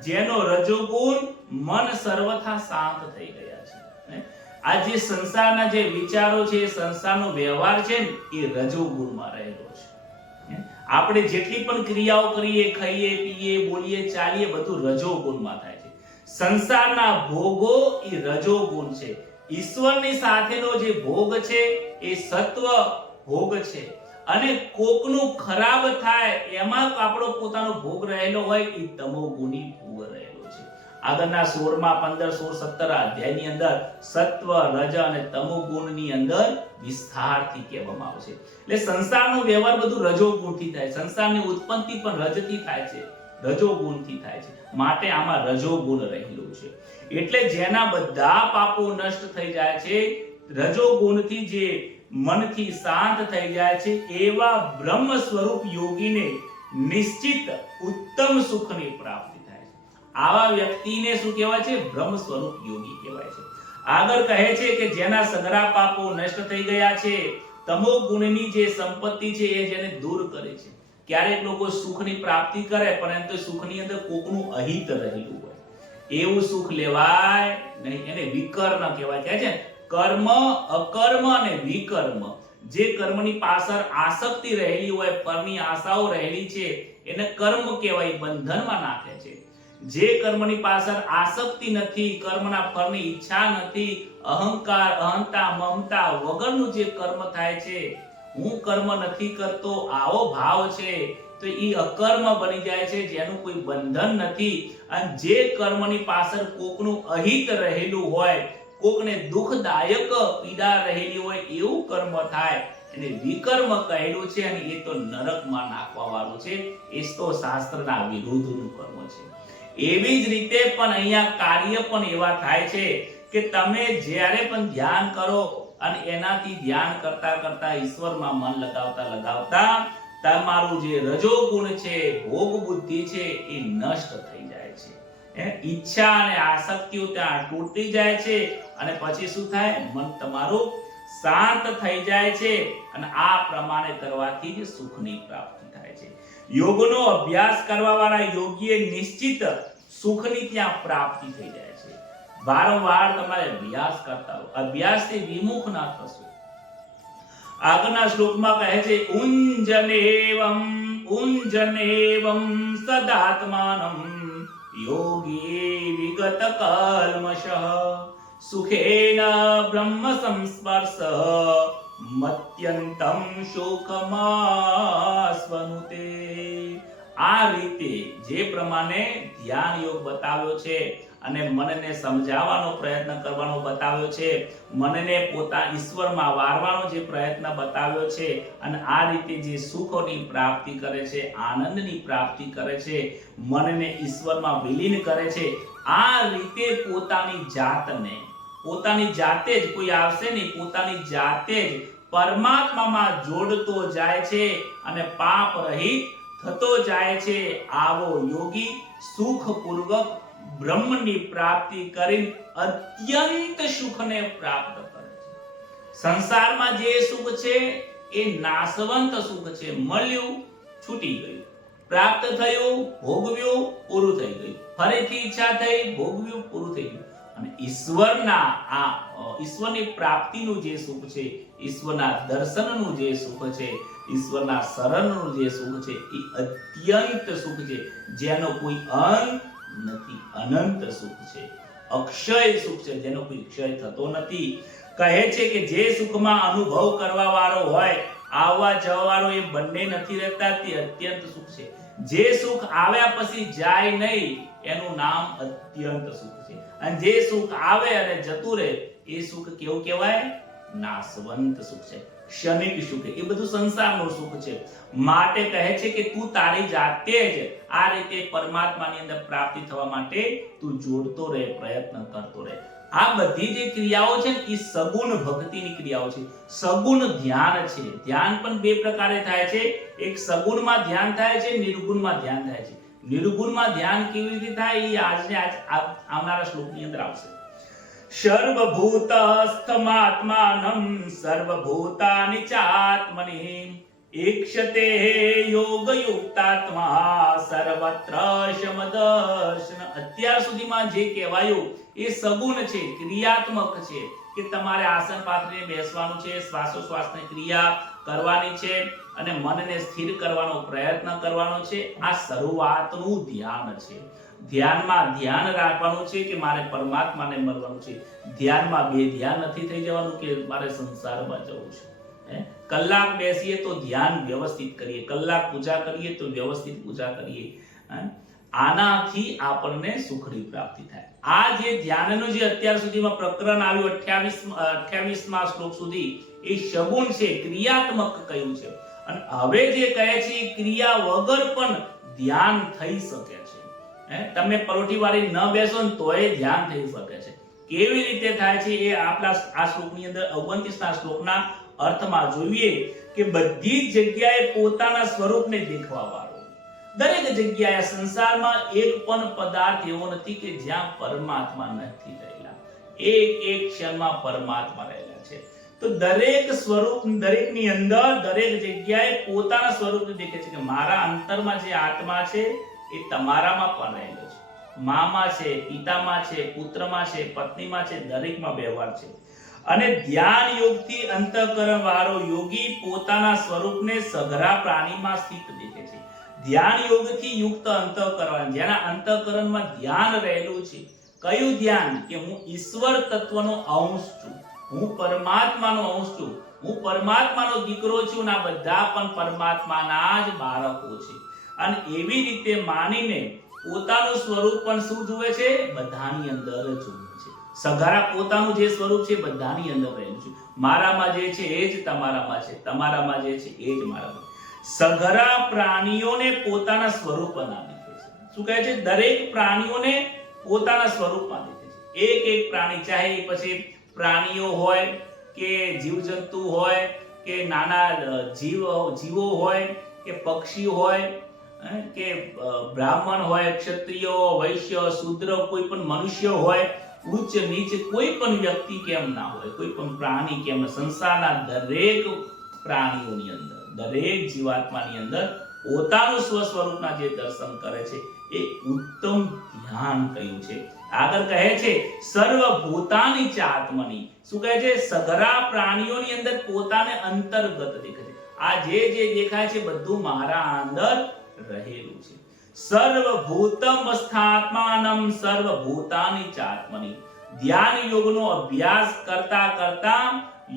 જેનો રજોગુણ મન સર્વથા શાંત થઈ ગયા છે. આ જે સંસારના જે વિચારો છે, સંસારનો વ્યવહાર છે ને એ રજોગુણમાં રહેલો છે. આપણે જેટલી પણ ક્રિયાઓ કરીએ, ખાઈએ, પીએ, બોલીએ, ચાલીએ, બધું રજોગુણમાં થાય છે. સંસારના ભોગો એ રજોગુણ છે. ઈશ્વરની સાથેનો જે ભોગ છે એ સત્વ ભોગ છે. અને કોકનું ખરાબ થાય એમાં આપણો પોતાનો ભોગ રહેલો હોય એ તમોગુણી ભોગ રહેલો છે. આગળના 16, 15, 16, 17 અધ્યાયની અંદર સત્વ, રજ અને તમોગુણની અંદર વિસ્તારથી કહેવામાં આવે છે. એટલે સંસારનો વ્યવહાર બધું રજોગુણથી થાય. સંસારની ઉત્પત્તિ પણ રજથી થાય છે, રજોગુણથી થાય છે. માટે આમાં રજોગુણ રહેલું છે. એટલે જેના બધા પાપો નષ્ટ થઈ જાય છે, રજોગુણથી જે મનથી શાંત થઈ જાય છે, એવા બ્રહ્મ સ્વરૂપ યોગીને નિશ્ચિત ઉત્તમ સુખની પ્રાપ્તિ થાય છે. આવા વ્યક્તિને શું કહેવાય છે? બ્રહ્મ સ્વરૂપ યોગી કહેવાય છે. આગળ કહે છે કે જેના સગરા પાપો નષ્ટ થઈ ગયા છે, તમો ગુણની જે સંપત્તિ છે એ જેને દૂર કરે છે. ક્યારેક લોકો સુખની પ્રાપ્તિ કરે પરંતુ સુખની અંદર કોકનું અહિત રહેલું હોય, એવું સુખ લેવાય નહીં. એને વિકર્મ કહેવાય. કહે છે કર્મ, અકર્મ અને વિકર્મ. જે કર્મની પાછળ આસક્તિ રહેલી હોય, પરની આશાઓ રહેલી છે, એને કર્મ કહેવાય, બંધનમાં નાખે છે. જે કર્મની પાછળ આસક્તિ નથી, કર્મના ફળની ઈચ્છા નથી, અહંકાર, અહંતા, મમતા વગરનું જે કર્મ થાય છે, હું કર્મ નથી કરતો આવો ભાવ છે, તો એ અકર્મ બની જાય છે, જેનું કોઈ બંધન નથી. અને જે કર્મની પાછળ કોકનું અહિત રહેલું હોય, કોકને દુઃખદાયક પીડા રહેલી હોય, એવું કર્મ થાય એને વિકર્મ કહેલું છે. અને એ તો નરકમાં નાખવા વાળું છે. એ તો શાસ્ત્રના વિરુદ્ધનું કર્મ છે. એવી જ રીતે પણ અહીંયા કાર્ય પણ એવા થાય છે કે તમે જ્યારે પણ ધ્યાન કરો અને એનાથી ધ્યાન કરતા કરતા ઈશ્વરમાં મન લગાવતા તમારું જે રજોગુણ છે, ભોગ બુદ્ધિ છે, એ નષ્ટ થઈ જાય છે. ઈચ્છા અને આસક્તિઓ ત્યાં તૂટી જાય છે અને પછી શું થાય? મન તમારું શાંત થઈ જાય છે. અને આ પ્રમાણે કરવાથી જ સુખની પ્રાપ્તિ થાય છે. યોગનો અભ્યાસ કરવા વાળા યોગીએ નિશ્ચિત સુખની ત્યાં પ્રાપ્તિ થઈ જાય છે. વારંવાર તમારે અભ્યાસ કરતા રહો, અભ્યાસથી વિમુખ ના થશો. આગળના શ્લોકમાં કહે છે ઉંજનેવમ સદાત્માનમ યોગી વિગત કલ્મષ સુખેન બ્રહ્મ સંસ્પર્શ મત્યંતમ શોકમાસ્વનુતે. આ રીતે જે પ્રમાણે ધ્યાન યોગ બતાવ્યો છે અને મનને સમજાવવાનો પ્રયત્ન કરવાનો બતાવ્યો છે, મનને પોતા ઈશ્વરમાં વારવાનો જે પ્રયત્ન બતાવ્યો છે, અને આ રીતે જે સુખોની પ્રાપ્તિ કરે છે, આનંદની પ્રાપ્તિ કરે છે, મનને ઈશ્વરમાં વિલીન કરે છે, આ રીતે પોતાની જાતે જ કોઈ આવશે નહીં, પોતાની જાતે જ પરમાત્મામાં જોડતો જાય છે અને પાપ રહિત થતો જાય છે. આવો યોગી સુખપૂર્વક બ્રહ્મની પ્રાપ્તિ કરી અત્યંત સુખને પ્રાપ્ત કરે છે. સંસારમાં જે સુખ છે એ નાશવંત સુખ છે. મળ્યું, છૂટી ગયું, પ્રાપ્ત થયું, ભોગવ્યું, પૂરું થઈ ગયું, ફરીથી ઈચ્છા થઈ, ભોગવ્યું, પૂરું થઈ ગયું. અને ઈશ્વરની પ્રાપ્તિનું જે સુખ છે, ઈશ્વરના દર્શનનું જે સુખ છે, ઈશ્વરના શરણનું જે સુખ છે, એ અત્યંત સુખ છે, જેનો કોઈ અંત નથી. અનંત સુખ છે, અક્ષય સુખ છે, જેનો કોઈ ક્ષય થતો નથી. કહે છે કે જે સુખમાં અનુભવ કરવા વાળો હોય, આવવા જવા વાળો, એ બંને નથી રહેતા, તે અત્યંત સુખ છે. જે સુખ આવ્યા પછી જાય નહીં, એનું નામ અત્યંત સુખ છે. અને જે સુખ આવે અને જતું રહે, એ સુખ કેવું કહેવાય? નાશવંત સુખ છે, ક્ષણિક સુખ. એ બધું સંસારનું સુખ છે. માટે કહે છે કે તું તારી જાતે જ આ રીતે પરમાત્માની અંદર પ્રાપ્તિ થવા માટે તું જોડતો રહે, પ્રયત્ન કરતો રહે. આ બધી જે ક્રિયાઓ છે એ સગુણ ભક્તિની ક્રિયાઓ છે. સગુણ ધ્યાન છે. ધ્યાન પણ બે પ્રકારે થાય છે. એક સગુણમાં ધ્યાન થાય છે, નિર્ગુણમાં ધ્યાન થાય છે. નિર્ગુણમાં ધ્યાન કેવી રીતે થાય એ આવનારા શ્લોકની અંદર આવશે. સર્વભૂતસ્થમાત્માનં સર્વભૂતાનિ ચાત્મનિ ઈક્ષતે યોગયુક્તાત્મા સર્વત્ર સમદર્શન. અત્યાર સુધીમાં જે કહેવાયું એ સગુણ છે, ક્રિયાત્મક છે, કે તમારે આસન પાથરીને બેસવાનું છે, શ્વાસોશ્વાસની ક્રિયા કરવાની છે અને મનને સ્થિર કરવાનો પ્રયત્ન કરવાનો છે. આ શરૂઆતનું ધ્યાન છે. ધ્યાનમાં ધ્યાન રાખવાનું છે કે મારે પરમાત્માને મળવાનું છે. ધ્યાનમાં બે ધ્યાન નથી થઈ જવાનું કે મારે સંસારમાં જવું છે. કલાક બેસીએ તો ધ્યાન વ્યવસ્થિત કરીએ, કલાક પૂજા કરીએ તો વ્યવસ્થિત પૂજા કરીએ. આનાથી આપણને સુખની પ્રાપ્તિ થાય. આ જે ધ્યાનનું જે અત્યાર સુધીમાં પ્રકરણ આવ્યું 28મા શ્લોક સુધી, એ સગુણ છે, ક્રિયાત્મક કહ્યું છે. અને હવે જે કહે છે એ ક્રિયા વગર પણ ધ્યાન થઈ શકે છે. તમે પરોઠી વાળી ન બેસો ને તોય ધ્યાન થઈ શકે છે. કેવી રીતે થાય છે એ આપણા આ શ્લોકની અંદર 29ના શ્લોકના અર્થમાં જોઈએ કે બધી જગ્યાએ પોતાના સ્વરૂપને દેખવા વાળો, દરેક જગ્યાએ સંસારમાં એક પણ પદાર્થ એવો નથી કે જ્યાં પરમાત્મા નથી રહેલા. એક એક ક્ષણમાં પરમાત્મા રહેલા છે. તો દરેક સ્વરૂપ, દરેકની અંદર, દરેક જગ્યાએ પોતાના સ્વરૂપને દેખે છે કે મારા અંતરમાં જે આત્મા છે એ તમારામાં પણ રહેલો છે. મામાં છે, પિતામાં છે, પુત્રમાં છે, પત્નીમાં છે, દરેકમાં વ્યવહાર છે. અને ધ્યાન યોગથી અંતઃકરણ વાળો યોગી પોતાના સ્વરૂપને સઘળા પ્રાણીમાં સ્થિત દેખે છે. ધ્યાન યોગથી યુક્ત અંતઃકરણ, જેના અંતઃકરણમાં ધ્યાન રહેલું છે. કયું ધ્યાન? કે હું ઈશ્વર તત્વનો અંશ છું, હું પરમાત્માનો અંશ છું, હું પરમાત્માનો દીકરો છું, અને આ બધા પણ પરમાત્માના જ બાળકો છે. અને એવી રીતે માનીને પોતાનું સ્વરૂપ પણ શું જુએ છે? બધાની અંદર જુએ છે. સઘળા પોતાનું જે સ્વરૂપ છે બધાની અંદર રહેલું છે. મારામાં જે છે એ જ તમારામાં છે, તમારામાં જે છે એ જ મારામાં. સઘળા પ્રાણીઓને પોતાના સ્વરૂપમાં દેખે છે. શું કહે છે? દરેક પ્રાણીઓને પોતાના સ્વરૂપમાં દેખે છે. એક એક પ્રાણી, ચાહે પછી પ્રાણીઓ હોય કે જીવજંતુ હોય કે નાના જીવો હોય કે પક્ષી હોય કે બ્રાહ્મણ હોય, ક્ષત્રિય, વૈશ્ય, શૂદ્ર, કોઈ પણ મનુષ્ય હોય, ઉચ્ચ નીચ કોઈ પણ વ્યક્તિ કેમ ના હોય, કોઈ પણ પ્રાણી કેમ, સંસારના દરેક પ્રાણીઓની અંદર, દરેક જીવાત્માની અંદર પોતાનું સ્વસ્વરૂપના જે દર્શન કરે છે એ ઉત્તમ ધ્યાન કહ્યું છે. આગળ કહે છે સર્વભૂતાનિ ચાત્મનિ. શું કહે છે? સઘળા પ્રાણીઓની અંદર પોતાને અંતર્ગત દેખે છે. આ જે દેખાય છે બધું મારા અંદર રહેલું છે. સર્વભૂતમ સ્થાત્માનમ સર્વભૂતાનિ ચાત્મનિ. ધ્યાન યોગનો અભ્યાસ કરતા કરતા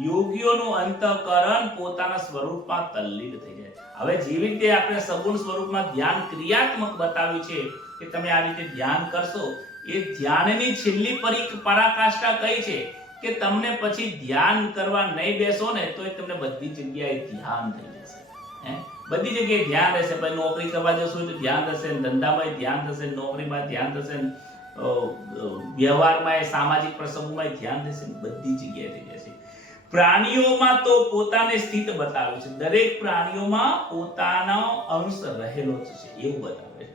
યોગીઓનું અંતઃકરણ પોતાના સ્વરૂપમાં તલ્લીન થઈ જાય. હવે જેવી રીતે આપણે સગુણ સ્વરૂપમાં ધ્યાન ક્રિયાત્મક બતાવ્યું છે કે તમે આ રીતે ધ્યાન કરશો એ ધ્યાનની છેલ્લી પરાકાષ્ઠા કઈ છે કે તમને પછી ધ્યાન કરવા નહીં બેસો ને તો તમને બધી જગ્યાએ ધ્યાન થઈ જશે. બધી જગ્યાએ ધ્યાન રહેશે. ભાઈ નોકરી કરવા જશો તો ધ્યાન થશે, ધંધામાં ધ્યાન થશે, નોકરીમાં ધ્યાન થશે, વ્યવહારમાં, સામાજિક પ્રસંગોમાં ધ્યાન થશે, બધી જગ્યાએ થઈ જશે. પ્રાણીઓમાં તો પોતાને સ્થિત બતાવે છે. દરેક પ્રાણીઓમાં પોતાનો અંશ રહેલો છે એવું બતાવે છે.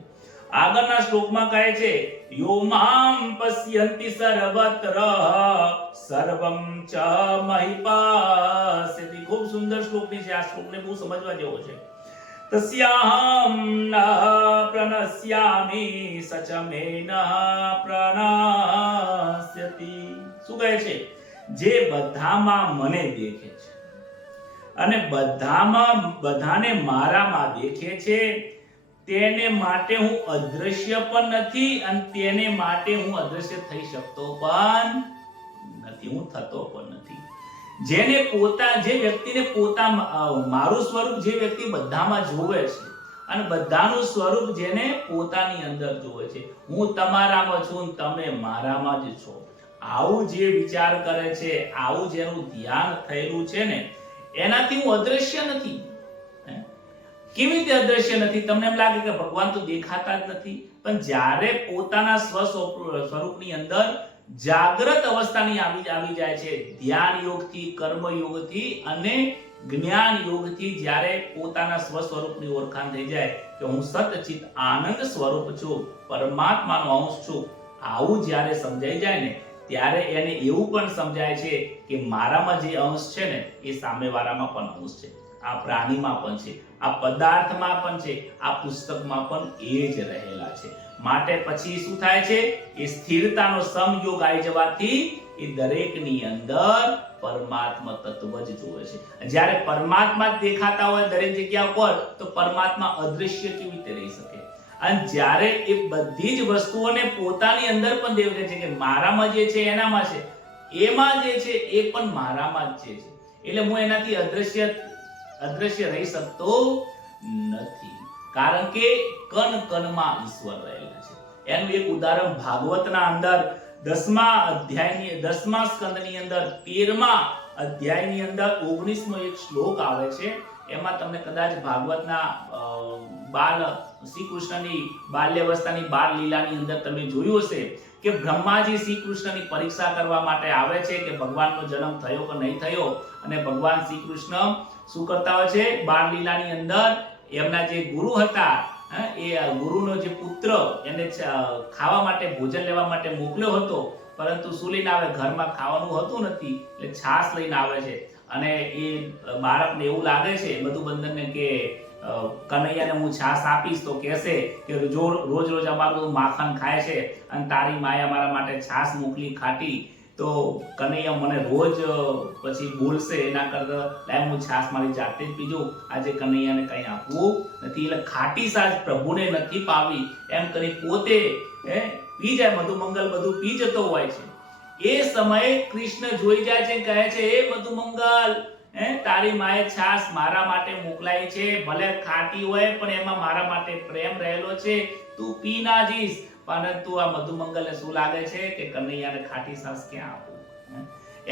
આગળના શ્લોકમાં કહે છે યોમામ પશ્યન્તિ સર્વત્ર સર્વમ ચ મહિપાસ્યતિ. ખૂબ સુંદર શ્લોકની છે. આ શ્લોકને બહુ સમજવા જેવો છે. તસ્યાહમ ન પ્રણશ્યામિ સચ મે ન પ્રણશ્યતિ. શું કહે છે? જે બધામાં મને દેખે છે અને બધાને મારામાં દેખે છે તેને માટે હું અદ્રશ્ય પણ નથી અને તેને માટે હું અદ્રશ્ય થઈ શકતો પણ નથી, હું થતો પણ નથી. જે વ્યક્તિને મારું સ્વરૂપ જે વ્યક્તિ બધામાં જોવે છે અને બધાનું સ્વરૂપ જેને પોતાની અંદર જોવે છે, હું તમારામાં છું, તમે મારામાં જ છો, આવું જે વિચાર કરે છે, આવું જેનું ધ્યાન થયેલું છે ને, એનાથી હું અદ્રશ્ય નથી. કેવી રીતે અદ્રશ્ય નથી? તમને એમ લાગે કે ભગવાન તો દેખાતા જ નથી, પણ જ્યારે પોતાના સ્વરૂપની અંદર જાગ્રત અવસ્થાની આવી જાય છે, ધ્યાન યોગથી, કર્મ યોગથી અને જ્ઞાન યોગથી જ્યારે પોતાના સ્વસ્વરૂપની ઓળખાણ થઈ જાય કે હું સતચિત આનંદ સ્વરૂપ છું, પરમાત્માનો અંશ છું, આવું જ્યારે સમજાઈ જાય ને ત્યારે એને એવું પણ સમજાય છે કે મારામાં જે અંશ છે ને એ સામેવાળામાં પણ અંશ છે, આ પ્રાણીમાં પણ છે, આ પદાર્થમાં પણ છે, આ પુસ્તકમાં પણ એ જ રહેલા છે. માટે પછી શું થાય છે? એ સ્થિરતાનો સમયોગ આવી જવાથી એ દરેકની અંદર પરમાત્મા તત્વ જ જોવે છે. જ્યારે પરમાત્મા દેખાતા હોય દરેક જગ્યા પર તો પરમાત્મા અદૃશ્ય કેવી રીતે રહી શકે? અને જ્યારે એ બધી જ વસ્તુઓને પોતાની અંદર પણ દેખાય છે કે મારામાં જે છે એનામાં છે, એમાં જે છે એ પણ મારામાં જ છે, એટલે હું એનાથી અદ્રશ્ય રહી શકતો નથી, કારણ કે કણ કણમાં ઈશ્વર રહેલા છે. એનું એક ઉદાહરણ ભાગવતના અંદર 10મા સ્કંદની અંદર 13મા અધ્યાયની અંદર 19મો એક શ્લોક આવે છે. એમાં તમને કદાચ ભાગવતના શ્રી કૃષ્ણની બાલ્યાવસ્થાની બાળ લીલાની અંદર તમે જોયું હશે કે બ્રહ્માજી શ્રી કૃષ્ણની પરીક્ષા કરવા માટે આવે છે કે ભગવાનનો જન્મ થયો કે નહીં થયો, અને ભગવાન શ્રી કૃષ્ણ શું કરતા હોય છે? બાળ લીલાની અંદર એમના જે ગુરુ હતા એ ગુરુનો જે પુત્ર એને ખાવા માટે, ભોજન લેવા માટે મોકલ્યો હતો, પરંતુ શું લઈને આવે? ઘરમાં ખાવાનું હતું નથી એટલે છાશ લઈને આવે છે. અને એ બાળકને એવું લાગે છે મધુબંધનને કે કનૈયાને હું છાશ આપીશ તો કહેશે કે રોજ અમારું માખણ ખાય છે અને તારી માયા મારા માટે છાશ મોકલી ખાટી, તો કનૈયા મને રોજ પછી બોલશે, એના કરતા હું છાશ મારી જાતે જ પીજો, આજે કનૈયાને કંઈ આપવું નથી. એટલે ખાટી છાશ પ્રભુને નથી પાવી એમ કરી પોતે પી જાય, મધુમંગલ બધું પી જતો હોય છે. એ સમયે કૃષ્ણ જોઈ જાય છે, કહે છે હે મધુમંગલ, તારી માએ છાશ મારા માટે મોકલાઈ છે, ભલે ખાટી હોય પણ એમાં મારા માટે પ્રેમ રહેલો છે, તું પી ના જઈશ. પરંતુ આ મધુમંગલને શું લાગે છે કે કનૈયાને ખાટી છાશ ક્યાં આપું?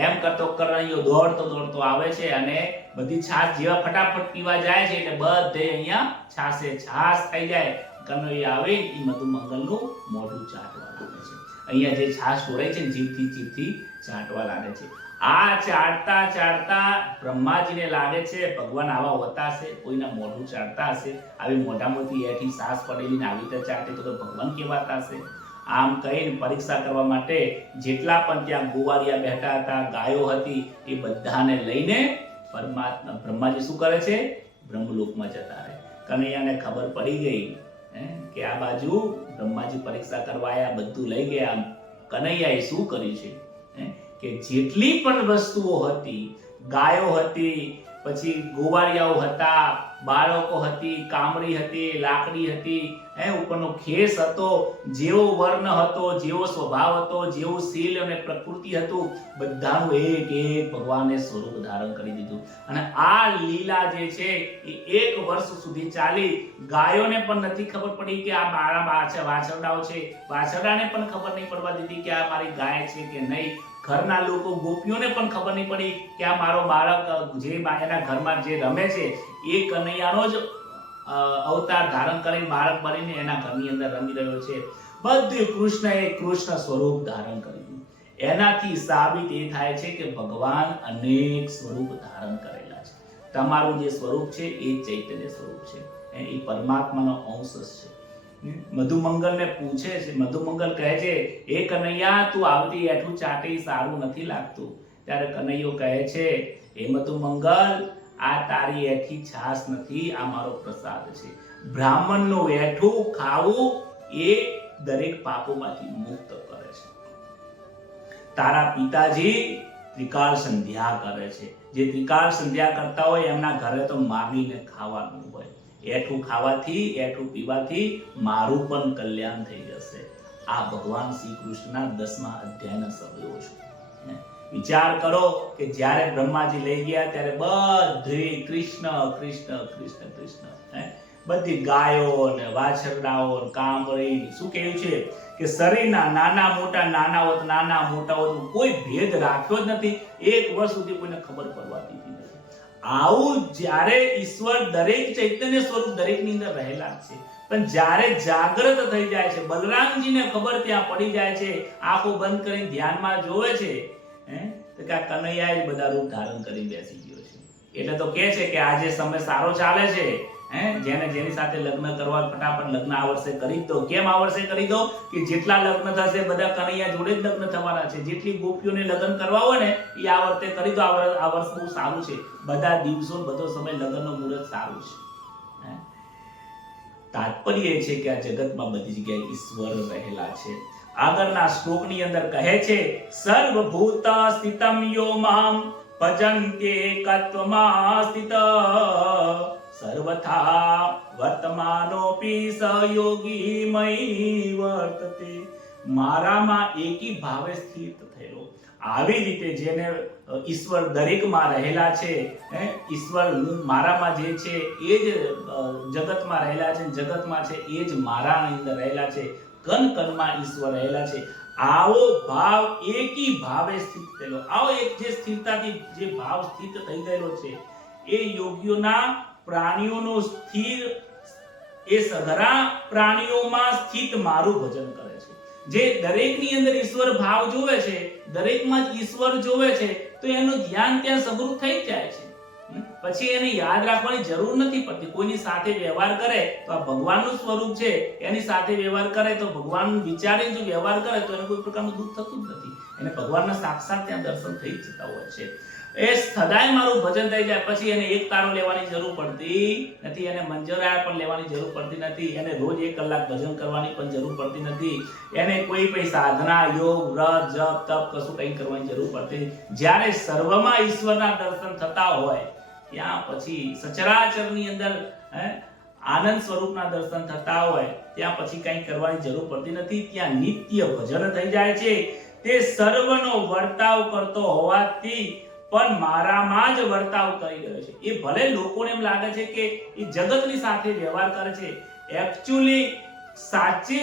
એમ કરતો કનૈયો દોડતો આવે છે અને બધી છાશ જેવા ફટાફટ પીવા જાય છે એટલે બધે અહીંયા છાશ થઈ જાય. કનૈયા આવે એ મધુમંગલનું મોઢું ચાટવા લાગે છે. અહીંયા જે છાશ ઢોળાય છે જીભથી ચાટવા લાગે છે. આ ચાટતા બ્રહ્માજીને લાગે છે ભગવાન આવા હોતા હશે, કોઈના મોઢું ચાટતા હશે, આવી મોઢામાંથી એઠી છાશ પડેલી ને આવી રીતે ચાટે તો ભગવાન કેવાતા હશે? આમ કહીને પરીક્ષા કરવા માટે જેટલા પણ ત્યાં ગોવારિયા બેઠા હતા, ગાયો હતી, એ બધાને લઈને બ્રહ્માજી શું કરે છે? બ્રહ્મલોકમાં જતા રહે. કનૈયાને ખબર પડી ગઈ કે આ બાજુ બ્રહ્માજી પરીક્ષા કરવા આયા, બધું લઈ ગયા. કનૈયાએ શું કર્યું છે કે જેટલી પણ વસ્તુઓ હતી, ગાયો હતી, પછી ગોવાળિયાઓ હતા, બાળકો હતી, કામરી હતી, લાકડી હતી, ઉપરનો ખેસ હતો, જેવો વર્ણ હતો, જેવો સ્વભાવ હતો, જેવું શીલ અને પ્રકૃતિ હતું, બધાનું એક એક ભગવાને સ્વરૂપ ધારણ કરી દીધું. અને આ લીલા જે છે એ 1 વર્ષ સુધી ચાલી. ગાયોને પણ નથી ખબર પડી કે આ મારા વાછરડાઓ છે, વાછરડાને પણ ખબર નહીં પડવા દીધી કે આ મારી ગાય છે કે નહીં. ઘરના લોકો, ગોપીઓને પણ ખબર નહીં પડી કે આ મારો બાળક જે એના ઘરમાં જે રમે છે એ કનૈયાનો જ અવતાર ધારણ કરીને બાળક બનીને એના ઘરની અંદર રમી રહ્યો છે. બધું કૃષ્ણએ કૃષ્ણ સ્વરૂપ ધારણ કર્યું. એનાથી સાબિત એ થાય છે કે ભગવાન અનેક સ્વરૂપ ધારણ કરેલા છે. તમારું જે સ્વરૂપ છે એ ચૈતન્ય સ્વરૂપ છે, એ પરમાત્માનો અંશ છે. મધુમંગલને પૂછે છે, મધુમંગલ કહે છે, એ કનૈયા તું આવતી એઠું ચાટી સારું નથી લાગતું. ત્યારે કનૈયો કહે છે, એ મધુમંગલ આ તારી એઠી છાસ નથી, આ મારો પ્રસાદ છે. બ્રાહ્મણનું એઠું ખાવું એ દરેક પાપોમાંથી મુક્ત કરે છે. તારા પિતાજી ત્રિકાળ સંધ્યા કરે છે. જે ત્રિકાળ સંધ્યા કરતા હોય એમના ઘરે તો માગીને ખાવાનું હોય. એઠું ખાવાથી, એઠું પીવાથી મારું પણ કલ્યાણ થઈ જશે. આ ભગવાન શ્રી કૃષ્ણના 10મા અધ્યાયના શબ્દો છે. વિચાર કરો કે જ્યારે બ્રહ્માજી લઈ ગયા ત્યારે બધી કૃષ્ણ કૃષ્ણ કૃષ્ણ કૃષ્ણ, બધી ગાયો ને વાછરડાઓ, કામળી, શું કહ્યું છે કે શરીરના નાના મોટા, નાના હોત નાના મોટા હોત, કોઈ ભેદ રાખ્યો જ નથી. 1 વર્ષ સુધી કોઈને ખબર પડવા દીધી નથી. આવું જ્યારે ઈશ્વર દરેક ચૈતન્ય સ્વરૂપ દરેકની અંદર રહેલા છે, પણ જ્યારે જાગૃત થઈ જાય છે, બલરામજીને ખબર ત્યાં પડી જાય છે, આંખો બંધ કરીને ધ્યાનમાં જોવે છે, તો કે આ કનૈયાએ જ બધા રૂપ ધારણ કરી બેસી ગયો છે. એટલે તો કહે છે કે આજે સમય સારો ચાલે છે, જેની સાથે લગ્ન કરવા ફટાફટ લગ્ન આ વર્ષે કરી દો. કેમ આ વર્ષે કરી દો? કે જેટલા લગ્ન થશે બધા કનૈયા જોડે જ લગ્ન થવાના છે. જેટલી ગોપીઓને લગ્ન કરવા હોય ને એ આ વર્ષે કરી દો. આ વર્ષ બહુ સારું છે, બધા દિવસો બધો સમય લગ્નનો મુહૂર્ત સારું છે. તાત્પર્ય એ છે કે આ જગતમાં બધી જગ્યાએ ઈશ્વર રહેલા છે. આગળના શ્લોકની અંદર કહે છે, સર્વભૂત સ્થિતમ યો મામ ભજન્તે એકત્વમાં સ્થિત સર્વથા વર્તમાનોપી સયોગી મયી વર્તતે. મારામાં એકી ભાવે સ્થિત થયેલો. આવી રીતે જેને ઈશ્વર દરેકમાં રહેલા છે, ઈશ્વર મારામાં જે છે એ જ જગતમાં રહેલા છે, જગતમાં છે એ જ મારા અંદર રહેલા છે, કણ કણમાં ઈશ્વર રહેલા છે. આવો ભાવ એકી ભાવે સ્થિત થયેલો, આવો એક જે સ્થિરતાથી જે ભાવ સ્થિત થઈ ગયેલો છે એ યોગીઓના પ્રાણીઓનો સ્થિર, એ સઘળા પ્રાણીઓમાં સ્થિત મારું ભજન કરે છે. જે દરેકની અંદર ઈશ્વર ભાવ જોવે છે, દરેકમાં જ ઈશ્વર જોવે છે, તો એનું ધ્યાન ત્યાં સગળું થઈ જાય છે. પછી એને યાદ રાખવાની જરૂર નથી પડતી. કોઈની સાથે વ્યવહાર કરે તો આ ભગવાનનું સ્વરૂપ છે, એની સાથે વ્યવહાર કરે તો ભગવાન વિચારીને જો વ્યવહાર કરે તો એને કોઈ પ્રકારનું દુઃખ થતું જ નથી. એને ભગવાનના સાક્ષાત ત્યાં દર્શન થઈ જતા હોય છે. એ સદાય મારું ભજન થઈ જાય. પછી એને એક તારો લેવાની જરૂર પડતી નથી, એને મંજરાળ પણ લેવાની જરૂર પડતી નથી, એને રોજ 1 કલાક ભજન કરવાની પણ જરૂર પડતી નથી, એને કોઈ પણ સાધના, યોગ, વ્રત, જપ, તપ કશું કંઈ કરવાની જરૂર પડતી નથી. જ્યારે સર્વમાં ઈશ્વરના દર્શન થતા હોય ત્યાં પછી સચરાચરની અંદર આનંદ સ્વરૂપના દર્શન થતા હોય ત્યાં પછી કંઈ કરવાની જરૂર પડતી નથી. ત્યાં નિત્ય ભજન થઈ જાય છે. તે સર્વનો વર્તાવ કરતો હોવાથી પણ મારામાં જ વર્તાવ કરી રહ્યો છે. એ ભલે લોકોને એમ લાગે છે કે એ જગતની સાથે વ્યવહાર કરે છે, એકચ્યુઅલી સાચે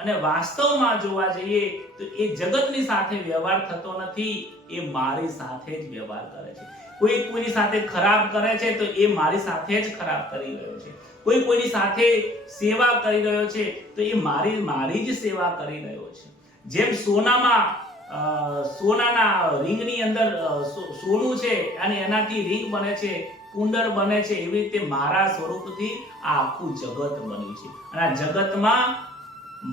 અને વાસ્તવમાં જોવા જઈએ તો એ જગતની સાથે વ્યવહાર થતો નથી, એ મારી સાથે જ વ્યવહાર કરે છે. કોઈ કોઈની સાથે ખરાબ કરે છે તો એ મારી સાથે જ ખરાબ કરી રહ્યો છે. કોઈ કોઈની સાથે સેવા કરી રહ્યો છે તો એ મારી જ સેવા કરી રહ્યો છે. જેમ સોનાના રિંગની અંદર સોનું છે અને એનાથી રિંગ બને છે, કુંડળ બને છે, એવી રીતે મારા સ્વરૂપથી આ આખું જગત બન્યું છે અને આ જગતમાં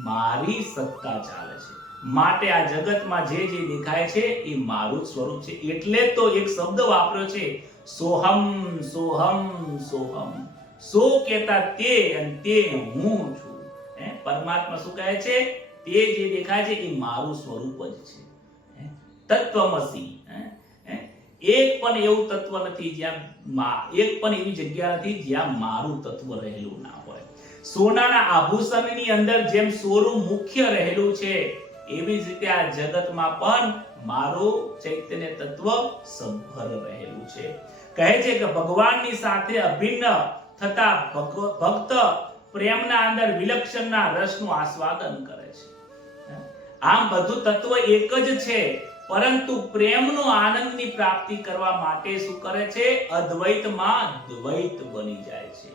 મારી સત્તા ચાલે છે. માટે આ જગતમાં જે જે દેખાય છે એ મારું સ્વરૂપ છે. એટલે તો એક શબ્દ વાપર્યો છે, સોહમ સોહમ સોહમ. સો કહેતા તે અને તે હું છું. પરમાત્મા શું કહે છે? તે જે દેખાય છે એ મારું સ્વરૂપ જ છે. તત્વમસી. એક પણ એવું તત્વ નથી જ્યાં એક પણ એવી જગ્યા નથી જ્યાં મારું તત્વ રહેલું ના હોય. સોનાના આભૂષણની અંદર જેમ સોનું મુખ્ય રહેલું છે, એવી જ રીતે આ જગતમાં પણ મારું ચૈતન્ય તત્વ સભર રહેલું છે. કહે છે કે ભગવાનની સાથે અભિન્ન થતા ભક્ત પ્રેમના અંદર વિલક્ષણના રસનું આસ્વાદન કરે છે. આમ બધું તત્વ એક જ છે, પરંતુ પ્રેમનો આનંદની પ્રાપ્તિ કરવા માટે શું કરે છે? અદ્વૈતમાં દ્વૈત બની જાય છે.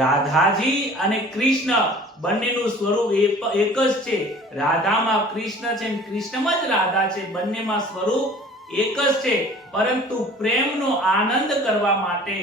રાધાજી અને કૃષ્ણ બંનેનું સ્વરૂપ એક જ છે. રાધામાં કૃષ્ણ છે, કૃષ્ણમાં જ રાધા છે. બંનેમાં સ્વરૂપ એક જ છે, પરંતુ પ્રેમનો આનંદ કરવા માટે,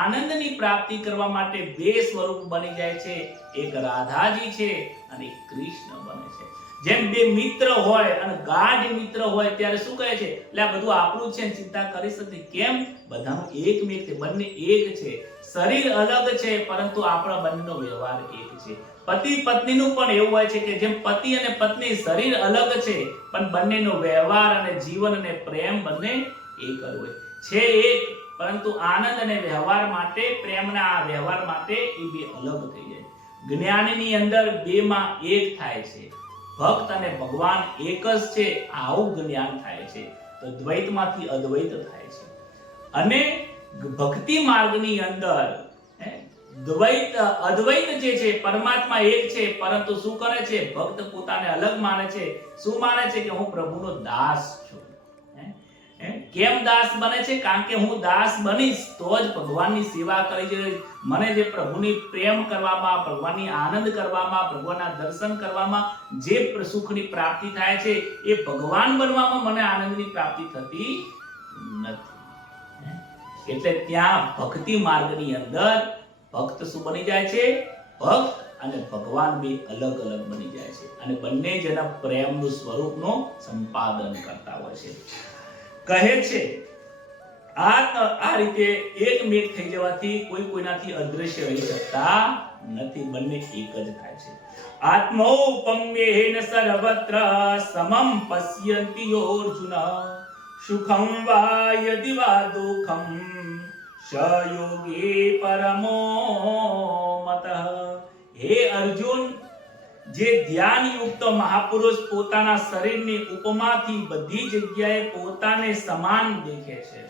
આનંદની પ્રાપ્તિ કરવા માટે બે સ્વરૂપ બની જાય છે. એક રાધાજી છે અને કૃષ્ણ બને છે. જેમ બે મિત્ર હોય અને ગાઢ મિત્ર હોય ત્યારે શું કહે છે? એટલે આ બધું આપણું છે, ચિંતા કરી શકતી. કેમ? બધાનું એકમેક છે, બંને એક છે. શરીર અલગ છે, પરંતુ આપણા બંનેનો વ્યવહાર એક છે. પતિ પત્નીનું પણ એવું હોય છે કે જેમ પતિ અને પત્ની શરીર અલગ છે, પણ બંનેનો વ્યવહાર અને જીવન અને પ્રેમ બંને એક જ હોય છે. એક, પરંતુ આનંદ અને વ્યવહાર માટે, પ્રેમના વ્યવહાર માટે એ બે અલગ થઈ જાય. જ્ઞાનની અંદર બેમાં એક થાય છે. ભક્ત અને ભગવાન એક જ છે, આવું જ્ઞાન થાય છે. તો દ્વૈતમાંથી અદ્વૈત થાય છે. અને ભક્તિ માર્ગની અંદર દ્વૈત અદ્વૈત જે છે, પરમાત્મા એક છે, પરંતુ શું કરે છે? ભક્ત પોતાને અલગ માને છે. શું માને છે? કે હું પ્રભુનો દાસ છું. કેમ દાસ બને છે? કારણ કે હું દાસ બનીશ તો જ ભગવાનની સેવા કરી છે. મને જે પ્રભુની પ્રેમ કરવામાં, ભગવાનની આનંદ કરવામાં, ભગવાનના દર્શન કરવામાં જે સુખની પ્રાપ્તિ થાય છે, એ ભગવાન બનવામાં મને આનંદની પ્રાપ્તિ થતી નથી. એટલે ત્યાં ભક્તિ માર્ગની અંદર ભક્ત શું બની જાય છે? ભક્ત અને ભગવાન બે અલગ અલગ બની જાય છે, અને બંને જેના પ્રેમનું સ્વરૂપનું સંપાદન કરતા હોય છે. કહે છે આ રીતે એકમેક થઈ જવાથી કોઈ કોઈનાથી અદ્રશ્ય રહી શકતા નથી. બંને એક જ થાય છે. આત્મૌપમ્યેન સર્વત્ર સમમ પશ્યન્તિ અર્જુન સુખમ વા યદિ વા દુઃખમ સ યોગી પરમો મતઃ. હે અર્જુન, જે ધ્યાન યુક્ત મહાપુરુષ પોતાના શરીરની ઉપમાથી બધી જગ્યાએ પોતાને સમાન દેખે છે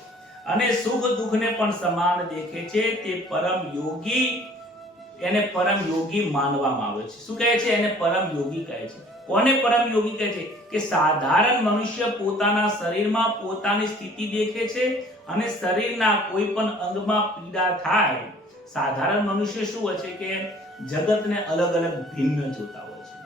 અને સુખ દુઃખને પણ સમાન દેખે છે, તે પરમ યોગી, એને પરમ યોગી માનવામાં આવે છે. શું કહે છે? એને પરમ યોગી કહે છે. કોને પરમ યોગી કહે છે? કે સાધારણ મનુષ્ય પોતાના શરીરમાં પોતાની સ્થિતિ દેખે છે અને શરીરના કોઈ પણ અંગમાં પીડા થાય, સાધારણ મનુષ્ય શું હોય છે? કે જગતને અલગ અલગ ભિન્ન જોતા હોય છે.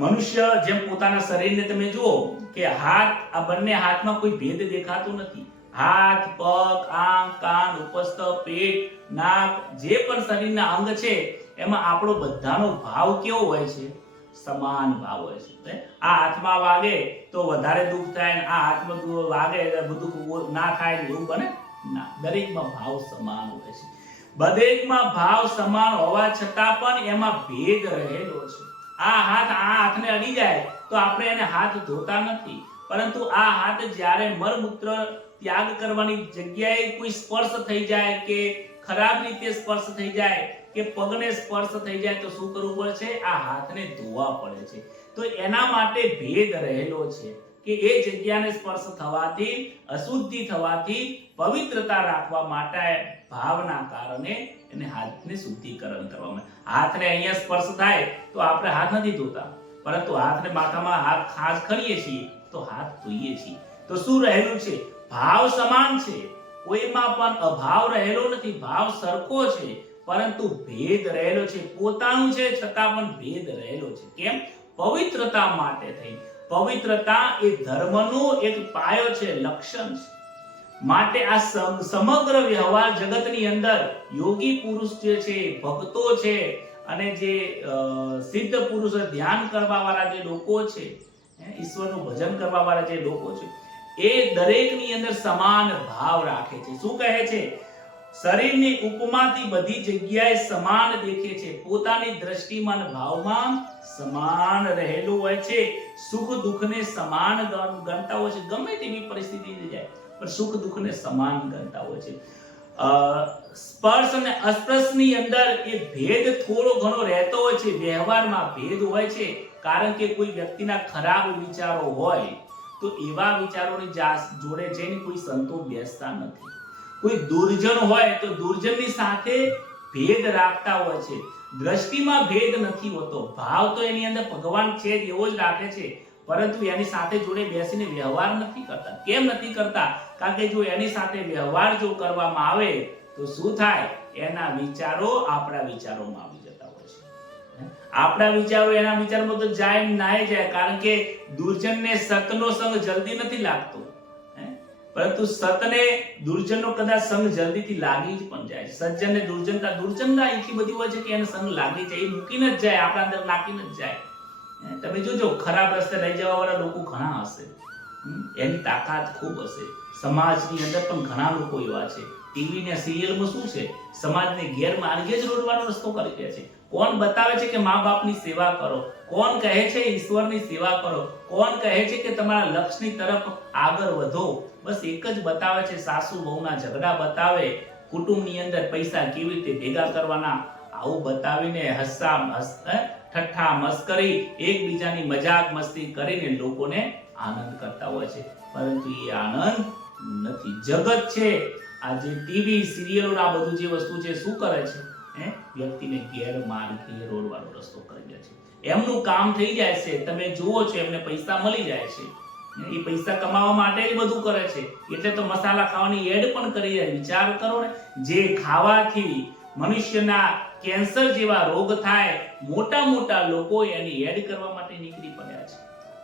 મનુષ્ય જેમ પોતાના શરીરને તમે જુઓ કે હાથ, આ બંને હાથમાં કોઈ ભેદ દેખાતો નથી. હાથ, પગ, આંખ, કાન, ઉપસ્થ, પેટ, નાક, જે પણ શરીરના અંગ છે એમાં આપણો બધાનો ભાવ કેવો હોય છે? સમાન ભાવ હોય છે. આ હાથમાં વાગે તો વધારે દુઃખ થાય, આ હાથમાં વાગે બધું ના થાય, એવું બને ના. દરેકમાં ભાવ સમાન હોય છે. દરેકમાં ભાવ સમાન હોવા છતાં પણ એમાં ભેદ રહેલો છે. આ હાથને અડી જાય તો આપણે એને હાથ ધોતા નથી, પરંતુ આ હાથ જ્યારે મળમૂત્ર ત્યાગ કરવાની જગ્યાએ કોઈ સ્પર્શ થઈ જાય કે ખરાબ રીતે સ્પર્શ થઈ જાય કે પગને સ્પર્શ થઈ જાય તો શું કરવું પડે છે? આ હાથને ધોવા પડે છે. તો એના માટે ભેદ રહેલો છે કે એ જગ્યાને સ્પર્શ થવાથી, અશુદ્ધિ થવાથી પવિત્રતા રાખવા માટે ભાવના કારણે એને હાથને શુદ્ધિકરણ કરવામાં. હાથને અહીંયા સ્પર્શ થાય તો આપણે હાથ નથી ધોતા, પરંતુ હાથને માથામાં હાથ ખાસ કરીએ છીએ તો હાથ ધોઈએ છીએ. તો શું રહેલું છે? ભાવ સમાન છે, કોઈમાં પણ અભાવ રહેલો નથી. ભાવ સરખો છે, પરંતુ ભેદ રહેલો છે. પોતાનું છે છતાં પણ ભેદ રહેલો છે. કેમ? પવિત્રતા માટે થઈ. પવિત્રતા એ ધર્મનો એક પાયો છે, લક્ષણ છે. માટે આ સમગ્ર વ્યવહાર જગતની અંદર યોગી પુરુષ જે છે, ભક્તો છે, અને જે સિદ્ધ પુરુષ ધ્યાન કરવા વાળા જે લોકો છે, ઈશ્વરનું ભજન કરવા વાળા જે લોકો છે, એ દરેકની અંદર સમાન ભાવ રાખે છે. શું કહે છે? શરીરની ઉપમાથી બધી જગ્યાએ સમાન દેખે છે, પોતાની દ્રષ્ટિમાં અને ભાવમાં સમાન રહેલું હોય છે, સુખ દુઃખને સમાન ગણતા હોય છે, ગમે તેવી પરિસ્થિતિ જાય પણ સુખ દુઃખને સમાન ગણતા હોય છે. સ્પર્શ અને અસ્પર્શની અંદર એ ભેદ થોડો ઘણો રહેતો હોય છે, વ્યવહારમાં ભેદ હોય છે, કારણ કે કોઈ વ્યક્તિના ખરાબ વિચારો હોય તો એવા વિચારોની જોડે જઈને કોઈ સંતો બેસતા નથી. કોઈ દુર્જન હોય તો દુર્જનની સાથે ભેદ રાખતા હોય છે. દ્રષ્ટિમાં ભેદ નથી હોતો, ભાવ તો એની અંદર ભગવાન છે જ એવો જ રાખે છે, પરંતુ એની સાથે જોડે બેસીને વ્યવહાર નથી કરતા. કેમ નથી કરતા? કારણ કે જો એની સાથે વ્યવહાર જો કરવામાં આવે તો શું થાય? એના વિચારો આપણા વિચારોમાં આવી જતા હોય છે. આપણા વિચારો એના વિચારમાં તો જાય નાય જાય, કારણ કે દુર્જનને સતનો સંગ જલ્દી નથી લાગતો, પરંતુ સતને દુર્જનનો કદાચ સંગ જલ્દીથી લાગી જ પણ જાય. સજ્જનને દુર્જનતા એટલી બધી હોય છે કે એને સંગ લાગી જાય, એ મૂકીને જ જાય, આપણા અંદર નાખીને જ જાય. તમે જોજો ખરાબ રસ્તે લઈ જવા વાળા લોકો ઘણા હશે, એની તાકાત ખૂબ હશે. સમાજની અંદર પણ ઘણા લોકો એવા છે. ટીવી ને સિરિયલમાં શું છે? સમાજને ગેરમાર્ગે જ દોરવાનો રસ્તો કરી દે છે. કોણ બતાવે છે કે મા બાપની સેવા કરો? કોણ કહે છે ઈશ્વરની સેવા કરો? કોણ કહે છે કે તમારા લક્ષ્યની તરફ આગળ વધો? બસ એક જ બતાવે છે, સાસુ વહુના ઝઘડા બતાવે, કુટુંબની અંદર પૈસા કેવી રીતે ભેગા કરવાના, આવું બતાવીને ઠઠ્ઠા મસ્કરી એકબીજાની મજાક મસ્તી કરીને લોકોને આનંદ કરતા હોય છે, પરંતુ એ આનંદ નથી. જગત છે આ જે ટીવી સિરિયલો આ બધું જે વસ્તુ છે શું કરે છે? વ્યક્તિને ગેરમાર્ગે દોરવાનો રસ્તો કરી દે છે. એમનું કામ થઈ જાય છે, તમે જુઓ છો એમને પૈસા મળી જાય છે, એ પૈસા કમાવા માટે જ બધું કરે છે, એટલે તો મસાલા ખાવાની એડ પણ કરી જાય. વિચાર કરો ને, જે ખાવાથી મનુષ્યના કેન્સર જેવા રોગ થાય, મોટા મોટા લોકો એની એડ કરવા માટે નીકળી પડ્યા છે.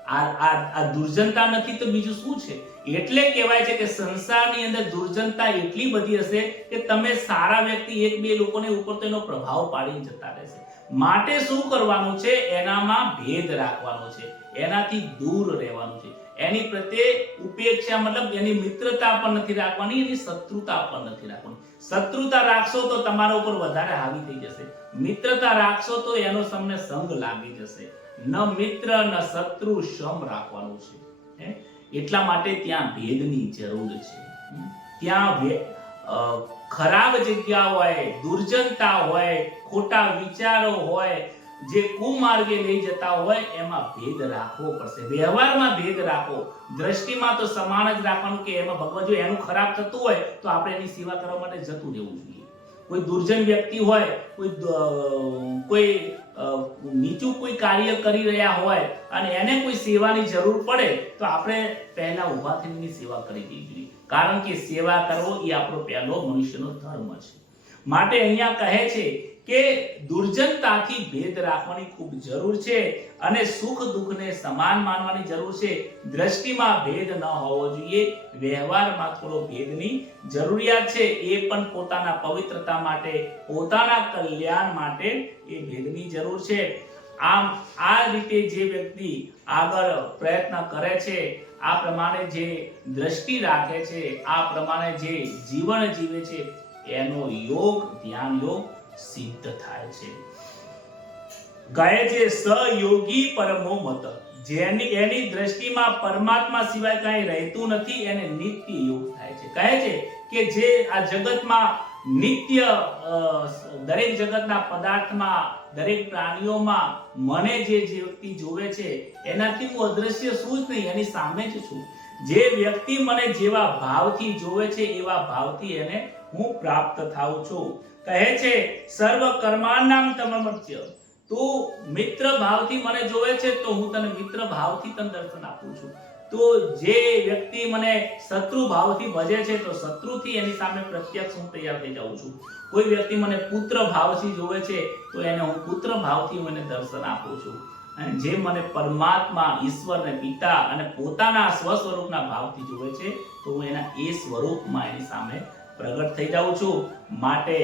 આ દુર્જનતા નથી તો બીજું શું છે? એટલે કહેવાય છે કે સંસારની અંદર દુર્જનતા એટલી બધી હશે કે તમે સારા વ્યક્તિ એક બે લોકોને ઉપર તો એનો પ્રભાવ પાડીને જતા રહેશે. માટે શું કરવાનું છે? એનામાં ભેદ રાખવાનો છે, એનાથી દૂર રહેવાનું છે. એની પ્રત્યે ઉપેક્ષા, મતલબ એની મિત્રતા પણ નથી રાખવાની, એની શત્રુતા પણ નથી રાખવાની. શત્રુતા રાખશો તો તમારા ઉપર વધારે હાવી થઈ જશે, મિત્રતા રાખશો તો એનો તમને સંગ લાગી જશે. ન મિત્ર ન શત્રુ, સમ રાખવાનું છે. એટલા માટે ત્યાં ભેદની જરૂર છે. ત્યાં ખરાબ જગ્યા હોય, દુર્જનતા હોય, ખોટા વિચારો હોય, જે કુમાર્ગે લઈ જતા હોય, એમાં ભેદ રાખવો પડશે. વ્યવહારમાં ભેદ રાખો, દ્રષ્ટિમાં તો સમાન જ રાખવાનું કે એમાં ભગવાન જો એનું ખરાબ થતું હોય તો આપણે એની સેવા કરવા માટે જતું રહેવું જોઈએ. કોઈ દુર્જન વ્યક્તિ હોય, કોઈ નીચું કોઈ કાર્ય કરી રહ્યા હોય અને એને કોઈ સેવાની જરૂર પડે તો આપણે પહેલા ઊભા થઈને એની સેવા કરી દેવી જોઈએ, કારણ કે સેવા કરવો એ આપણો પહેલો મનુષ્યનો ધર્મ છે. માટે અહીંયા કહે છે કે દુર્જનતાથી ભેદ રાખવાની ખૂબ જરૂર છે અને સુખ દુઃખને સમાન માનવાની જરૂર છે. દ્રષ્ટિમાં ભેદ ન હોવો જોઈએ, વ્યવહારમાં થોડો ભેદની જરૂરિયાત છે, એ પણ પોતાના પવિત્રતા માટે, પોતાના કલ્યાણ માટે એ ભેદની જરૂર છે. આમ આ રીતે જે વ્યક્તિ આગળ પ્રયત્ન કરે છે, આ પ્રમાણે જે દ્રષ્ટિ રાખે છે, આ પ્રમાણે જે જીવન જીવે છે, એનો યોગ, ધ્યાન યોગ સિદ્ધ થાય છે. કહે છે સયોગી પરમો મત, એની દ્રષ્ટિમાં પરમાત્મા સિવાય કઈ રહેતું નથી, એને નિત્ય યોગ થાય છે. કહે છે કે જે આ જગતમાં નિત્ય, દરેક જગતના પદાર્થમાં, દરેક પ્રાણીઓમાં મને જે વ્યક્તિ જોવે છે એનાથી હું અદ્રશ્ય છું જ નહીં, એની સામે જ છું. જે વ્યક્તિ મને જેવા ભાવથી જોવે છે એવા ભાવથી એને હું પ્રાપ્ત થાઉં છું. કહે છે સર્વ કર્માણામ તમમર્ત્ય, તું મિત્ર ભાવથી મને જોવે છે તો હું તને મિત્ર ભાવથી તને દર્શન આપું છું. તો જે વ્યક્તિ મને શત્રુ ભાવથી ભજે છે તો શત્રુથી એની સામે પ્રત્યક્ષ હું તૈયાર થઈ જાઉં છું. કોઈ વ્યક્તિ મને પુત્ર ભાવથી જોવે છે તો એને હું પુત્ર ભાવથી હું એને દર્શન આપું છું. અને જે મને પરમાત્મા, ઈશ્વર ને પિતા અને પોતાના સ્વ સ્વરૂપના ભાવથી જોવે છે તો હું એના એ સ્વરૂપમાં એની સામે પ્રગટ થઈ જાઉં છું. માટે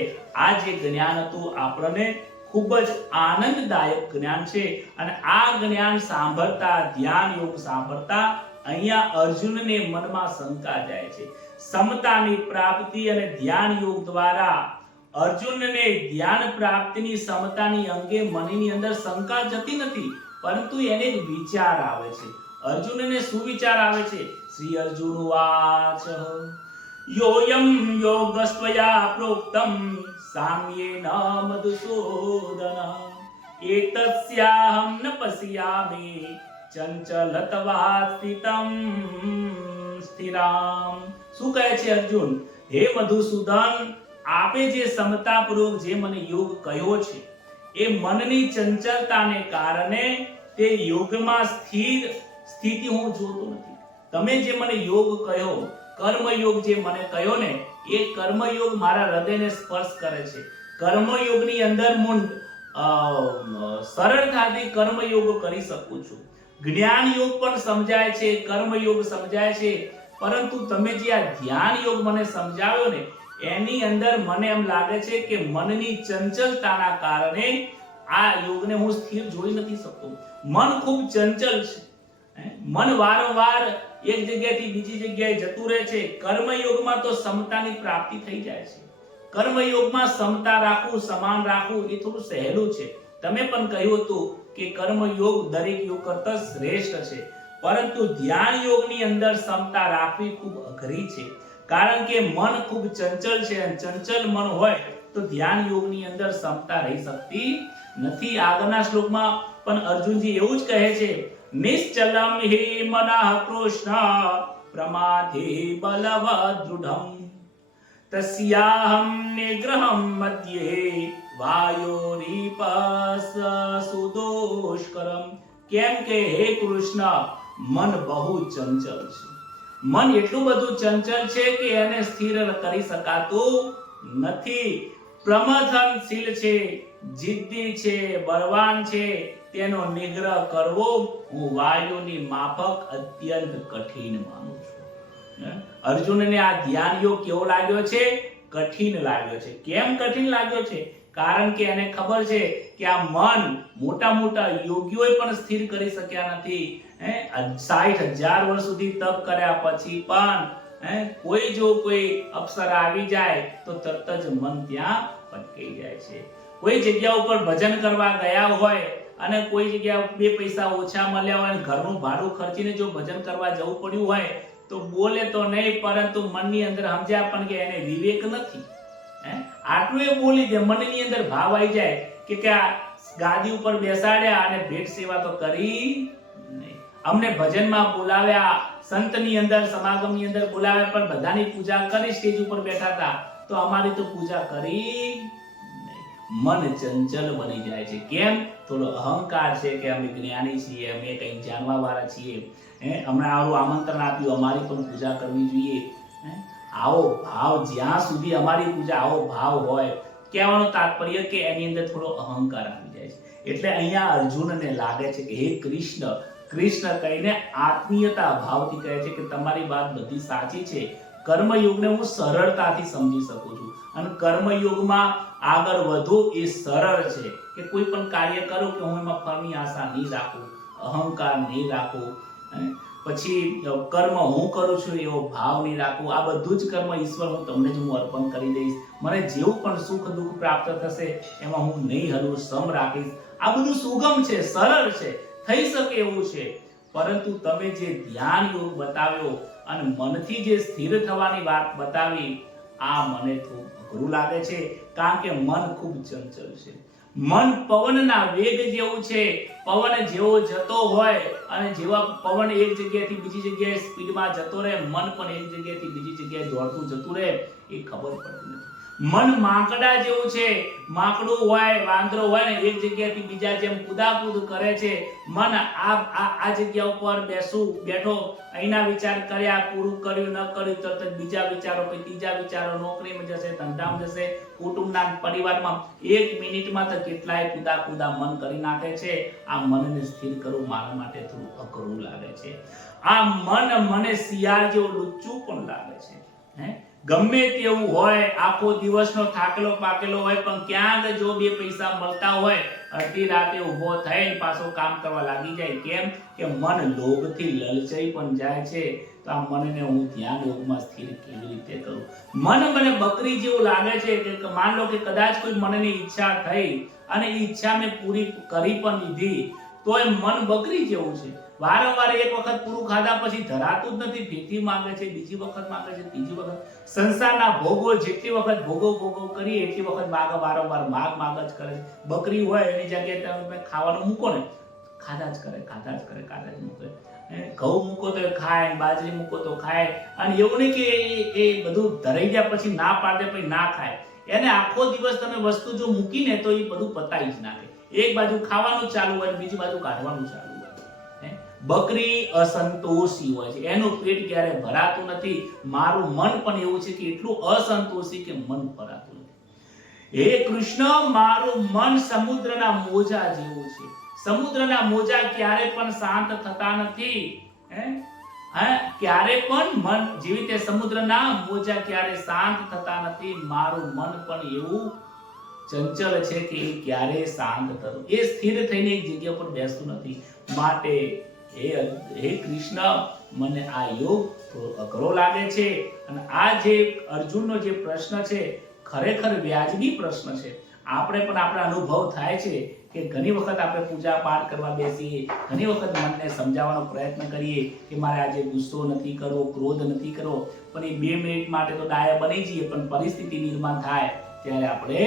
આ જે જ્ઞાન હતું આપણને ખૂબ જ આનંદદાયક જ્ઞાન છે અને આ જ્ઞાન સાંભળતા, ધ્યાન યોગ સાંભળતા અહીંયા અર્જુનને મનમાં શંકા જાય છે. સમતાની પ્રાપ્તિ અને ધ્યાન યોગ દ્વારા અર્જુનને ધ્યાન પ્રાપ્તિની સમતાની અંગે મનની અંદર શંકા જતી નથી, પરંતુ એને એક વિચાર આવે છે. અર્જુનને શું વિચાર આવે છે? શ્રી અર્જુન વાચ યોયમ યોગસ્ત્વયા પ્રોક્તમ સામ્યેન મધુસૂદન એતસ્યાહમ ન પશ્યામિ ચંચલતવા સ્થિરામ. શું કહે છે અર્જુન? હે મધુસૂદન, આપે જે સમતાપૂર્વક જે મને યોગ કહ્યો છે એ મનની ચંચલતાને કારણે તે યોગમાં સ્થિતિ હું જોતો નથી. તમે જે મને યોગ કહ્યો, કર્મયોગ જે મને કહ્યો ને, એ કર્મયોગ મારા હૃદયને સ્પર્શ કરે છે. કર્મયોગની અંદર હું સરળતાથી કર્મયોગ કરી શકું છું. જ્ઞાન યોગ પણ સમજાય છે, કર્મયોગ સમજાય છે, પરંતુ તમે જે આ ધ્યાન યોગ મને સમજાવ્યો ને, એની અંદર મને એમ લાગે છે કે મનની ચંચલતાના કારણે આ યોગને હું સ્થિર જોઈ નથી શકતો. મન ખૂબ ચંચલ છે. મન વારંવાર એક જગ્યાએથી બીજી જગ્યાએ જતું રહે છે. કર્મયોગમાં તો સમતાની પ્રાપ્તિ થઈ જાય છે. કર્મયોગમાં સમતા રાખવું, સમાન રાખવું એ થોડું સહેલું છે. તમે પણ કહ્યું હતું કે કર્મયોગ દરેક યોગ કરતા શ્રેષ્ઠ છે, પરંતુ ધ્યાન યોગની અંદર સમતા રાખવી ખૂબ અઘરી છે, કારણ કે મન ખૂબ ચંચલ છે, અને ચંચલ મન હોય તો ધ્યાન યોગની અંદર સમતા રહી શકતી નથી. આગળના શ્લોકમાં પણ અર્જુનજી એવું જ કહે છે, નિશ્ચલમ હિ મનઃ કૃષ્ણ પ્રમાથે બલવદૃઢમ તસ્યાહમ નિગ્રહમ મધ્યે વાયોરીપસ સુદોષકરમ. કેમ કે હે કૃષ્ણ, મન બહુ ચંચલ છે. મન એટલું બધું ચંચલ છે કે એને સ્થિર કરી શકાતું નથી. પ્રમથનશીલ છે, જિદ્દી છે, બળવાન છે. તેનો નિગ્રહ કરવો હું વાયુની માફક અત્યંત કઠિન માનું છું. અર્જુનને આ ધ્યાન યોગ કેવો લાગ્યો છે? કઠિન લાગ્યો છે. કેમ કઠિન લાગ્યો છે? કારણ કે એને ખબર છે કે આ મન મોટા મોટા યોગીઓએ પણ સ્થિર કરી શક્યા નથી. 60,000 વર્ષ સુધી તપ કર્યા પછી પણ કોઈ અપ્સરા આવી જાય તો તરત જ મન ત્યાં પટકાઈ જાય છે. કોઈ જગ્યા ઉપર ભજન કરવા ગયા હોય અને કોઈ જગ્યા 2 પૈસા ઓછા મળ્યા હોય, ઘરનું ભાડું ખર્ચીને જો ભજન કરવા જવું પડ્યું હોય તો બોલે તો નહીં, પરંતુ મનની અંદર સમજ્યા પણ કે એને વિવેક નથી. આટલું એ બોલી દે, મનની અંદર ભાવ આવી જાય કે આ ગાદી ઉપર બેસાડ્યા અને ભેટ સેવા તો કરી નહીં. અમને ભજનમાં બોલાવ્યા, સંતની અંદર સમાગમની અંદર બોલાવ્યા, પણ બધાની પૂજા કરી, સ્ટેજ ઉપર બેઠા હતા, તો અમારી તો પૂજા કરી નહીં. મન ચંચલ બની જાય છે. કેમ? થોડો અહંકાર છે કે અમે જ્ઞાની છીએ, અમે કંઈક જાણવા વાળા છીએ, હમણાં આવું આમંત્રણ આપ્યું, અમારી પણ પૂજા કરવી જોઈએ. આવો ભાવ, જ્યાં સુધી અમારી પૂજા આવો ભાવ હોય, કહેવાનો તાત્પર્ય કે એની અંદર થોડો અહંકાર આવી જાય છે. એટલે અહીંયા અર્જુનને લાગે છે કે હે કૃષ્ણ, કૃષ્ણ કહીને આત્મીયતા ભાવથી કહે છે કે તમારી વાત બધી સાચી છે. કર્મયોગને હું સરળતાથી સમજી શકું છું, અને કર્મયોગમાં આગળ વધવું એ સરળ છે કે કોઈ પણ કાર્ય કરું કે હું એમાં ફળની આશા નહીં રાખું, અહંકાર નહીં રાખું, પછી કર્મ હું કરું છું એવો ભાવ નહીં રાખું. આ બધું જ કર્મ ઈશ્વર હું તમને જ હું અર્પણ કરી દઈશ. મને જેવું પણ સુખ દુઃખ પ્રાપ્ત થશે એમાં હું નહીં હલું, સમ રાખીશ. આ બધું સુગમ છે, સરળ છે, થઈ શકે એવું છે. પરંતુ તમે જે ધ્યાન યોગ બતાવ્યો અને મનથી જે સ્થિર થવાની વાત બતાવી, આ મને થોડું અઘરું લાગે છે, કારણ કે મન ખૂબ ચંચલ છે. મન પવનના વેગ જેવું છે. પવન જેવો જતો હોય અને જેવા પવન એક જગ્યાએથી બીજી જગ્યાએ સ્પીડમાં જતો રહે, મન પણ એક જગ્યાએથી બીજી જગ્યાએ દોડતું જતું રહે, એ ખબર પડતી નથી. મન માંકડા જેવું છે. માંકડું હોય, વાંદરો હોય ને, એક જગ્યાએથી બીજા જેમ કુદાકુદ કરે છે. મન આ જગ્યા ઉપર બેઠો, અહીંના વિચાર કર્યા, પૂરું કર્યું, ન કર્યું, તરત જ બીજા વિચારો, પછી ત્રીજા વિચારો, નોકરીમાં જશે, ધંધામાં જશે, કુટુંબના પરિવારમાં 1 મિનિટમાં તો કેટલાય કુદા મન કરી નાખે છે. આ મનને સ્થિર કરવું મારા માટે થોડું અઘરું લાગે છે. આ મન મને શિયાળ જેવું લુચ્ચું પણ લાગે છે. ગમે તેવું હોય, આખો દિવસનો થાકેલો પાકેલો હોય, પણ ક્યાંક જો 2 પૈસા મળતા હોય, અડધી રાતે ઊભો થઈને પાછો કામ કરવા લાગી જાય. કેમ? કે મન લોભથી લલચાઈ પણ જાય છે. તો તો આ મનને હું ધ્યાન યોગમાં સ્થિર કેવી રીતે કરું? મન મને બકરી જેવું લાગે છે કે માન લો કે કદાચ કોઈ મનની ઈચ્છા થઈ અને એ ઈચ્છા મેં પૂરી કરી પણ લીધી, તો એ મન બકરી જેવું છે. વારંવાર એક વખત પૂરું ખાધા પછી ધરાતું જ નથી, ફેથી માંગે છે, બીજી વખત માંગે છે, ત્રીજી વખત. સંસારના ભોગો જેટલી વખત ભોગો કરીએ એટલી વખત વારંવાર માગ જ કરે છે. બકરી હોય એની જગ્યાએ તમે ખાવાનું મૂકો ને, ખાધા જ મૂકે. ઘઉં મૂકો તો ખાય, બાજરી મૂકો તો ખાય. અને એવું નહીં કે એ બધું ધરાઈ ગયા પછી ના પાડે પછી ના ખાય. એને આખો દિવસ તમે વસ્તુ જો મૂકીને તો એ બધું પતાઈ જ નાખે. એક બાજુ ખાવાનું ચાલુ હોય, બીજી બાજુ કાઢવાનું ચાલુ હોય. બકરી અસંતોષી હોય છે, એનું પેટ ક્યારે ભરાતું નથી. મારું મન પણ એવું છે કે એટલું અસંતોષી કે મન ભરાતું નથી. હે કૃષ્ણ, મારું મન સમુદ્રના મોજા જેવું છે. સમુદ્રના મોજા ક્યારે પણ શાંત થતા નથી. ક્યારે પણ મન જેવી રીતે સમુદ્રના મોજા ક્યારે શાંત થતા નથી, મારું મન પણ એવું ચંચળ છે કે એ ક્યારે શાંત થતું, એ સ્થિર થઈને એક જગ્યા પર બેસતું નથી. માટે હે કૃષ્ણ, મને આ યોગ અઘરો લાગે છે. અને આ જે અર્જુનનો જે પ્રશ્ન છે ખરેખર વ્યાજબી પ્રશ્ન છે. આપણે પણ આપણા અનુભવ થાય છે કે ઘણી વખત આપણે પૂજા પાઠ કરવા બેસીએ, ઘણી વખત મનને સમજાવવાનો પ્રયત્ન કરીએ કે મારે આજે ગુસ્સો નથી કરવો, ક્રોધ નથી કરવો, પણ એ 2 મિનિટ માટે તો ડાયા બની જઈએ, પણ પરિસ્થિતિ નિર્માણ થાય ત્યારે આપણે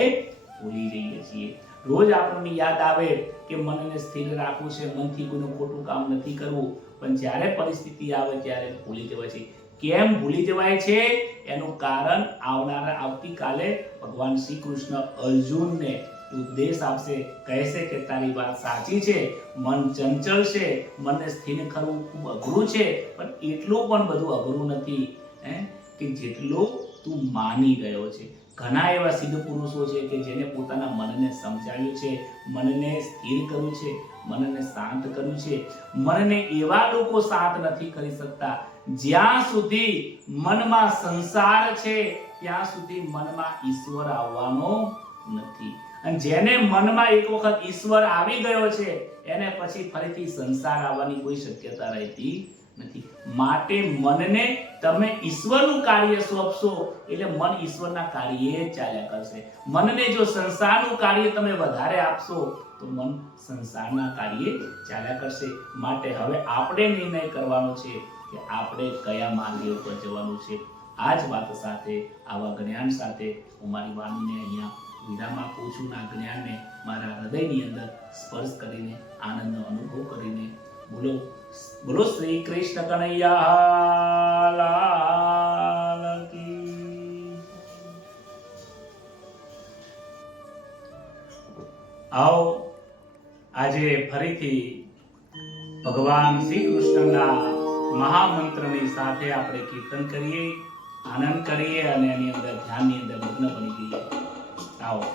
ભૂલી જઈએ છીએ. રોજ આપણને યાદ આવે કે મનને સ્થિર રાખવું છે, મનથી કોઈનું ખોટું કામ નથી કરવું, પણ જ્યારે પરિસ્થિતિ આવે ત્યારે ભૂલી જવાય છે. કેમ ભૂલી જવાય છે? એનું કારણ આવતીકાલે ભગવાન શ્રી કૃષ્ણ અર્જુનને ઉપદેશ આપશે, કહેશે કે તારી વાત સાચી છે, મન ચંચળ છે, મનને સ્થિર કરવું ખૂબ અઘરું છે, પણ એટલું પણ બધું અઘરું નથી કે જેટલું તું માની ગયો છે. ઘણા એવા સિદ્ધ પુરુષો છે કે જેને પોતાના મનને સમજાવ્યું છે, મનને સ્થિર કર્યું છે, મનને શાંત કર્યું છે. મનને એવા લોકો શાંત નથી કરી શકતા જ્યાં સુધી મનમાં સંસાર છે, ત્યાં સુધી મનમાં ઈશ્વર આવવાનો નથી. અને જેને મનમાં એક વખત ઈશ્વર આવી ગયો છે એને પછી ફરીથી સંસાર આવવાની કોઈ શક્યતા રહેતી નથી. માટે મનને તમે ઈશ્વરનું કાર્ય સોંપશો એટલે મન ઈશ્વરના કાર્યે ચાલ્યા કરશે. મનને જો સંસારનું કાર્ય તમે વધારે આપશો તો મન સંસારના કાર્યે ચાલ્યા કરશે. માટે હવે આપણે નિર્ણય કરવાનો છે કે આપણે કયા માર્ગે ઉપર જવાનું છે. આ જ વાત સાથે, આવા જ્ઞાન સાથે હું મારી વાણીને અહીંયા વિરામ આપું છું. આ જ્ઞાનને મારા હૃદયની અંદર સ્પર્શ કરીને, આનંદનો અનુભવ કરીને બોલો શ્રી કૃષ્ણ કનૈયા લાલ કી. આવો આજે ફરીથી ભગવાન શ્રી કૃષ્ણના મહામંત્રની સાથે આપણે કીર્તન કરીએ, આનંદ કરીએ અને એની અંદર ધ્યાનની અંદર મગ્ન બની જઈએ. આવો.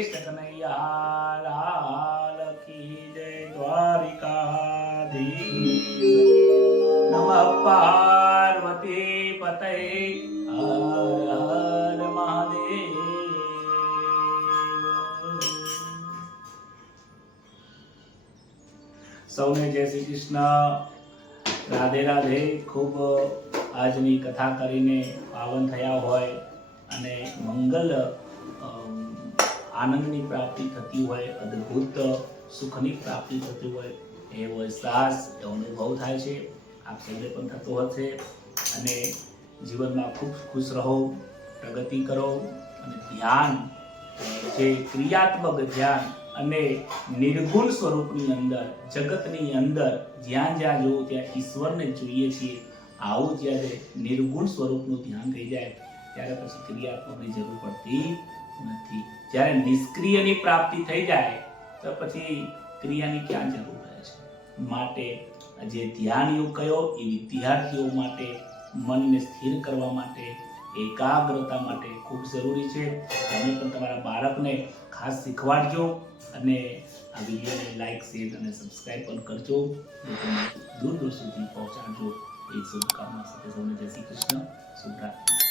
કૃષ્ણ કનૈયા લાલ કી જય. દ્વારિકાધીશ નમઃ પાર્વતી પતય. હર હર મહાદેવ. સૌને જય શ્રી કૃષ્ણ. રાધે રાધે. ખૂબ આજની કથા કરીને પાવન થયા હોય અને મંગલ આનંદની પ્રાપ્તિ થતી હોય, અદ્ભુત સુખની પ્રાપ્તિ થતી હોય એવો અહેસાસ, એવો અનુભવ થાય છે. આપ સૌને પણ થતો હશે. અને જીવનમાં ખૂબ ખુશ રહો, પ્રગતિ કરો અને ધ્યાન, જે ક્રિયાત્મક ધ્યાન અને નિર્ગુણ સ્વરૂપની અંદર, જગતની અંદર જ્યાં જ્યાં જોવું ત્યાં ઈશ્વરને જોઈએ છીએ. આવું જ્યારે નિર્ગુણ સ્વરૂપનું ધ્યાન થઈ જાય ત્યારે પછી ક્રિયાત્મકની જરૂર પડતી નથી. જ્યારે નિષ્ક્રિયની પ્રાપ્તિ થઈ જાય તો પછી ક્રિયાની ક્યાં જરૂર રહે છે? માટે જે ધ્યાન યોગ કયો એ વિદ્યાર્થીઓ માટે મનને સ્થિર કરવા માટે, એકાગ્રતા માટે ખૂબ જરૂરી છે. તમે પણ તમારા બાળકને ખાસ શીખવાડજો અને આ વિડીયોને લાઈક, શેર અને સબસ્ક્રાઇબ પણ કરજો. લોકોને દૂર દૂર સુધી પહોંચાડજો. એ શુભકામના સાથે સૌને જય શ્રી કૃષ્ણ. શુભરાત્રી.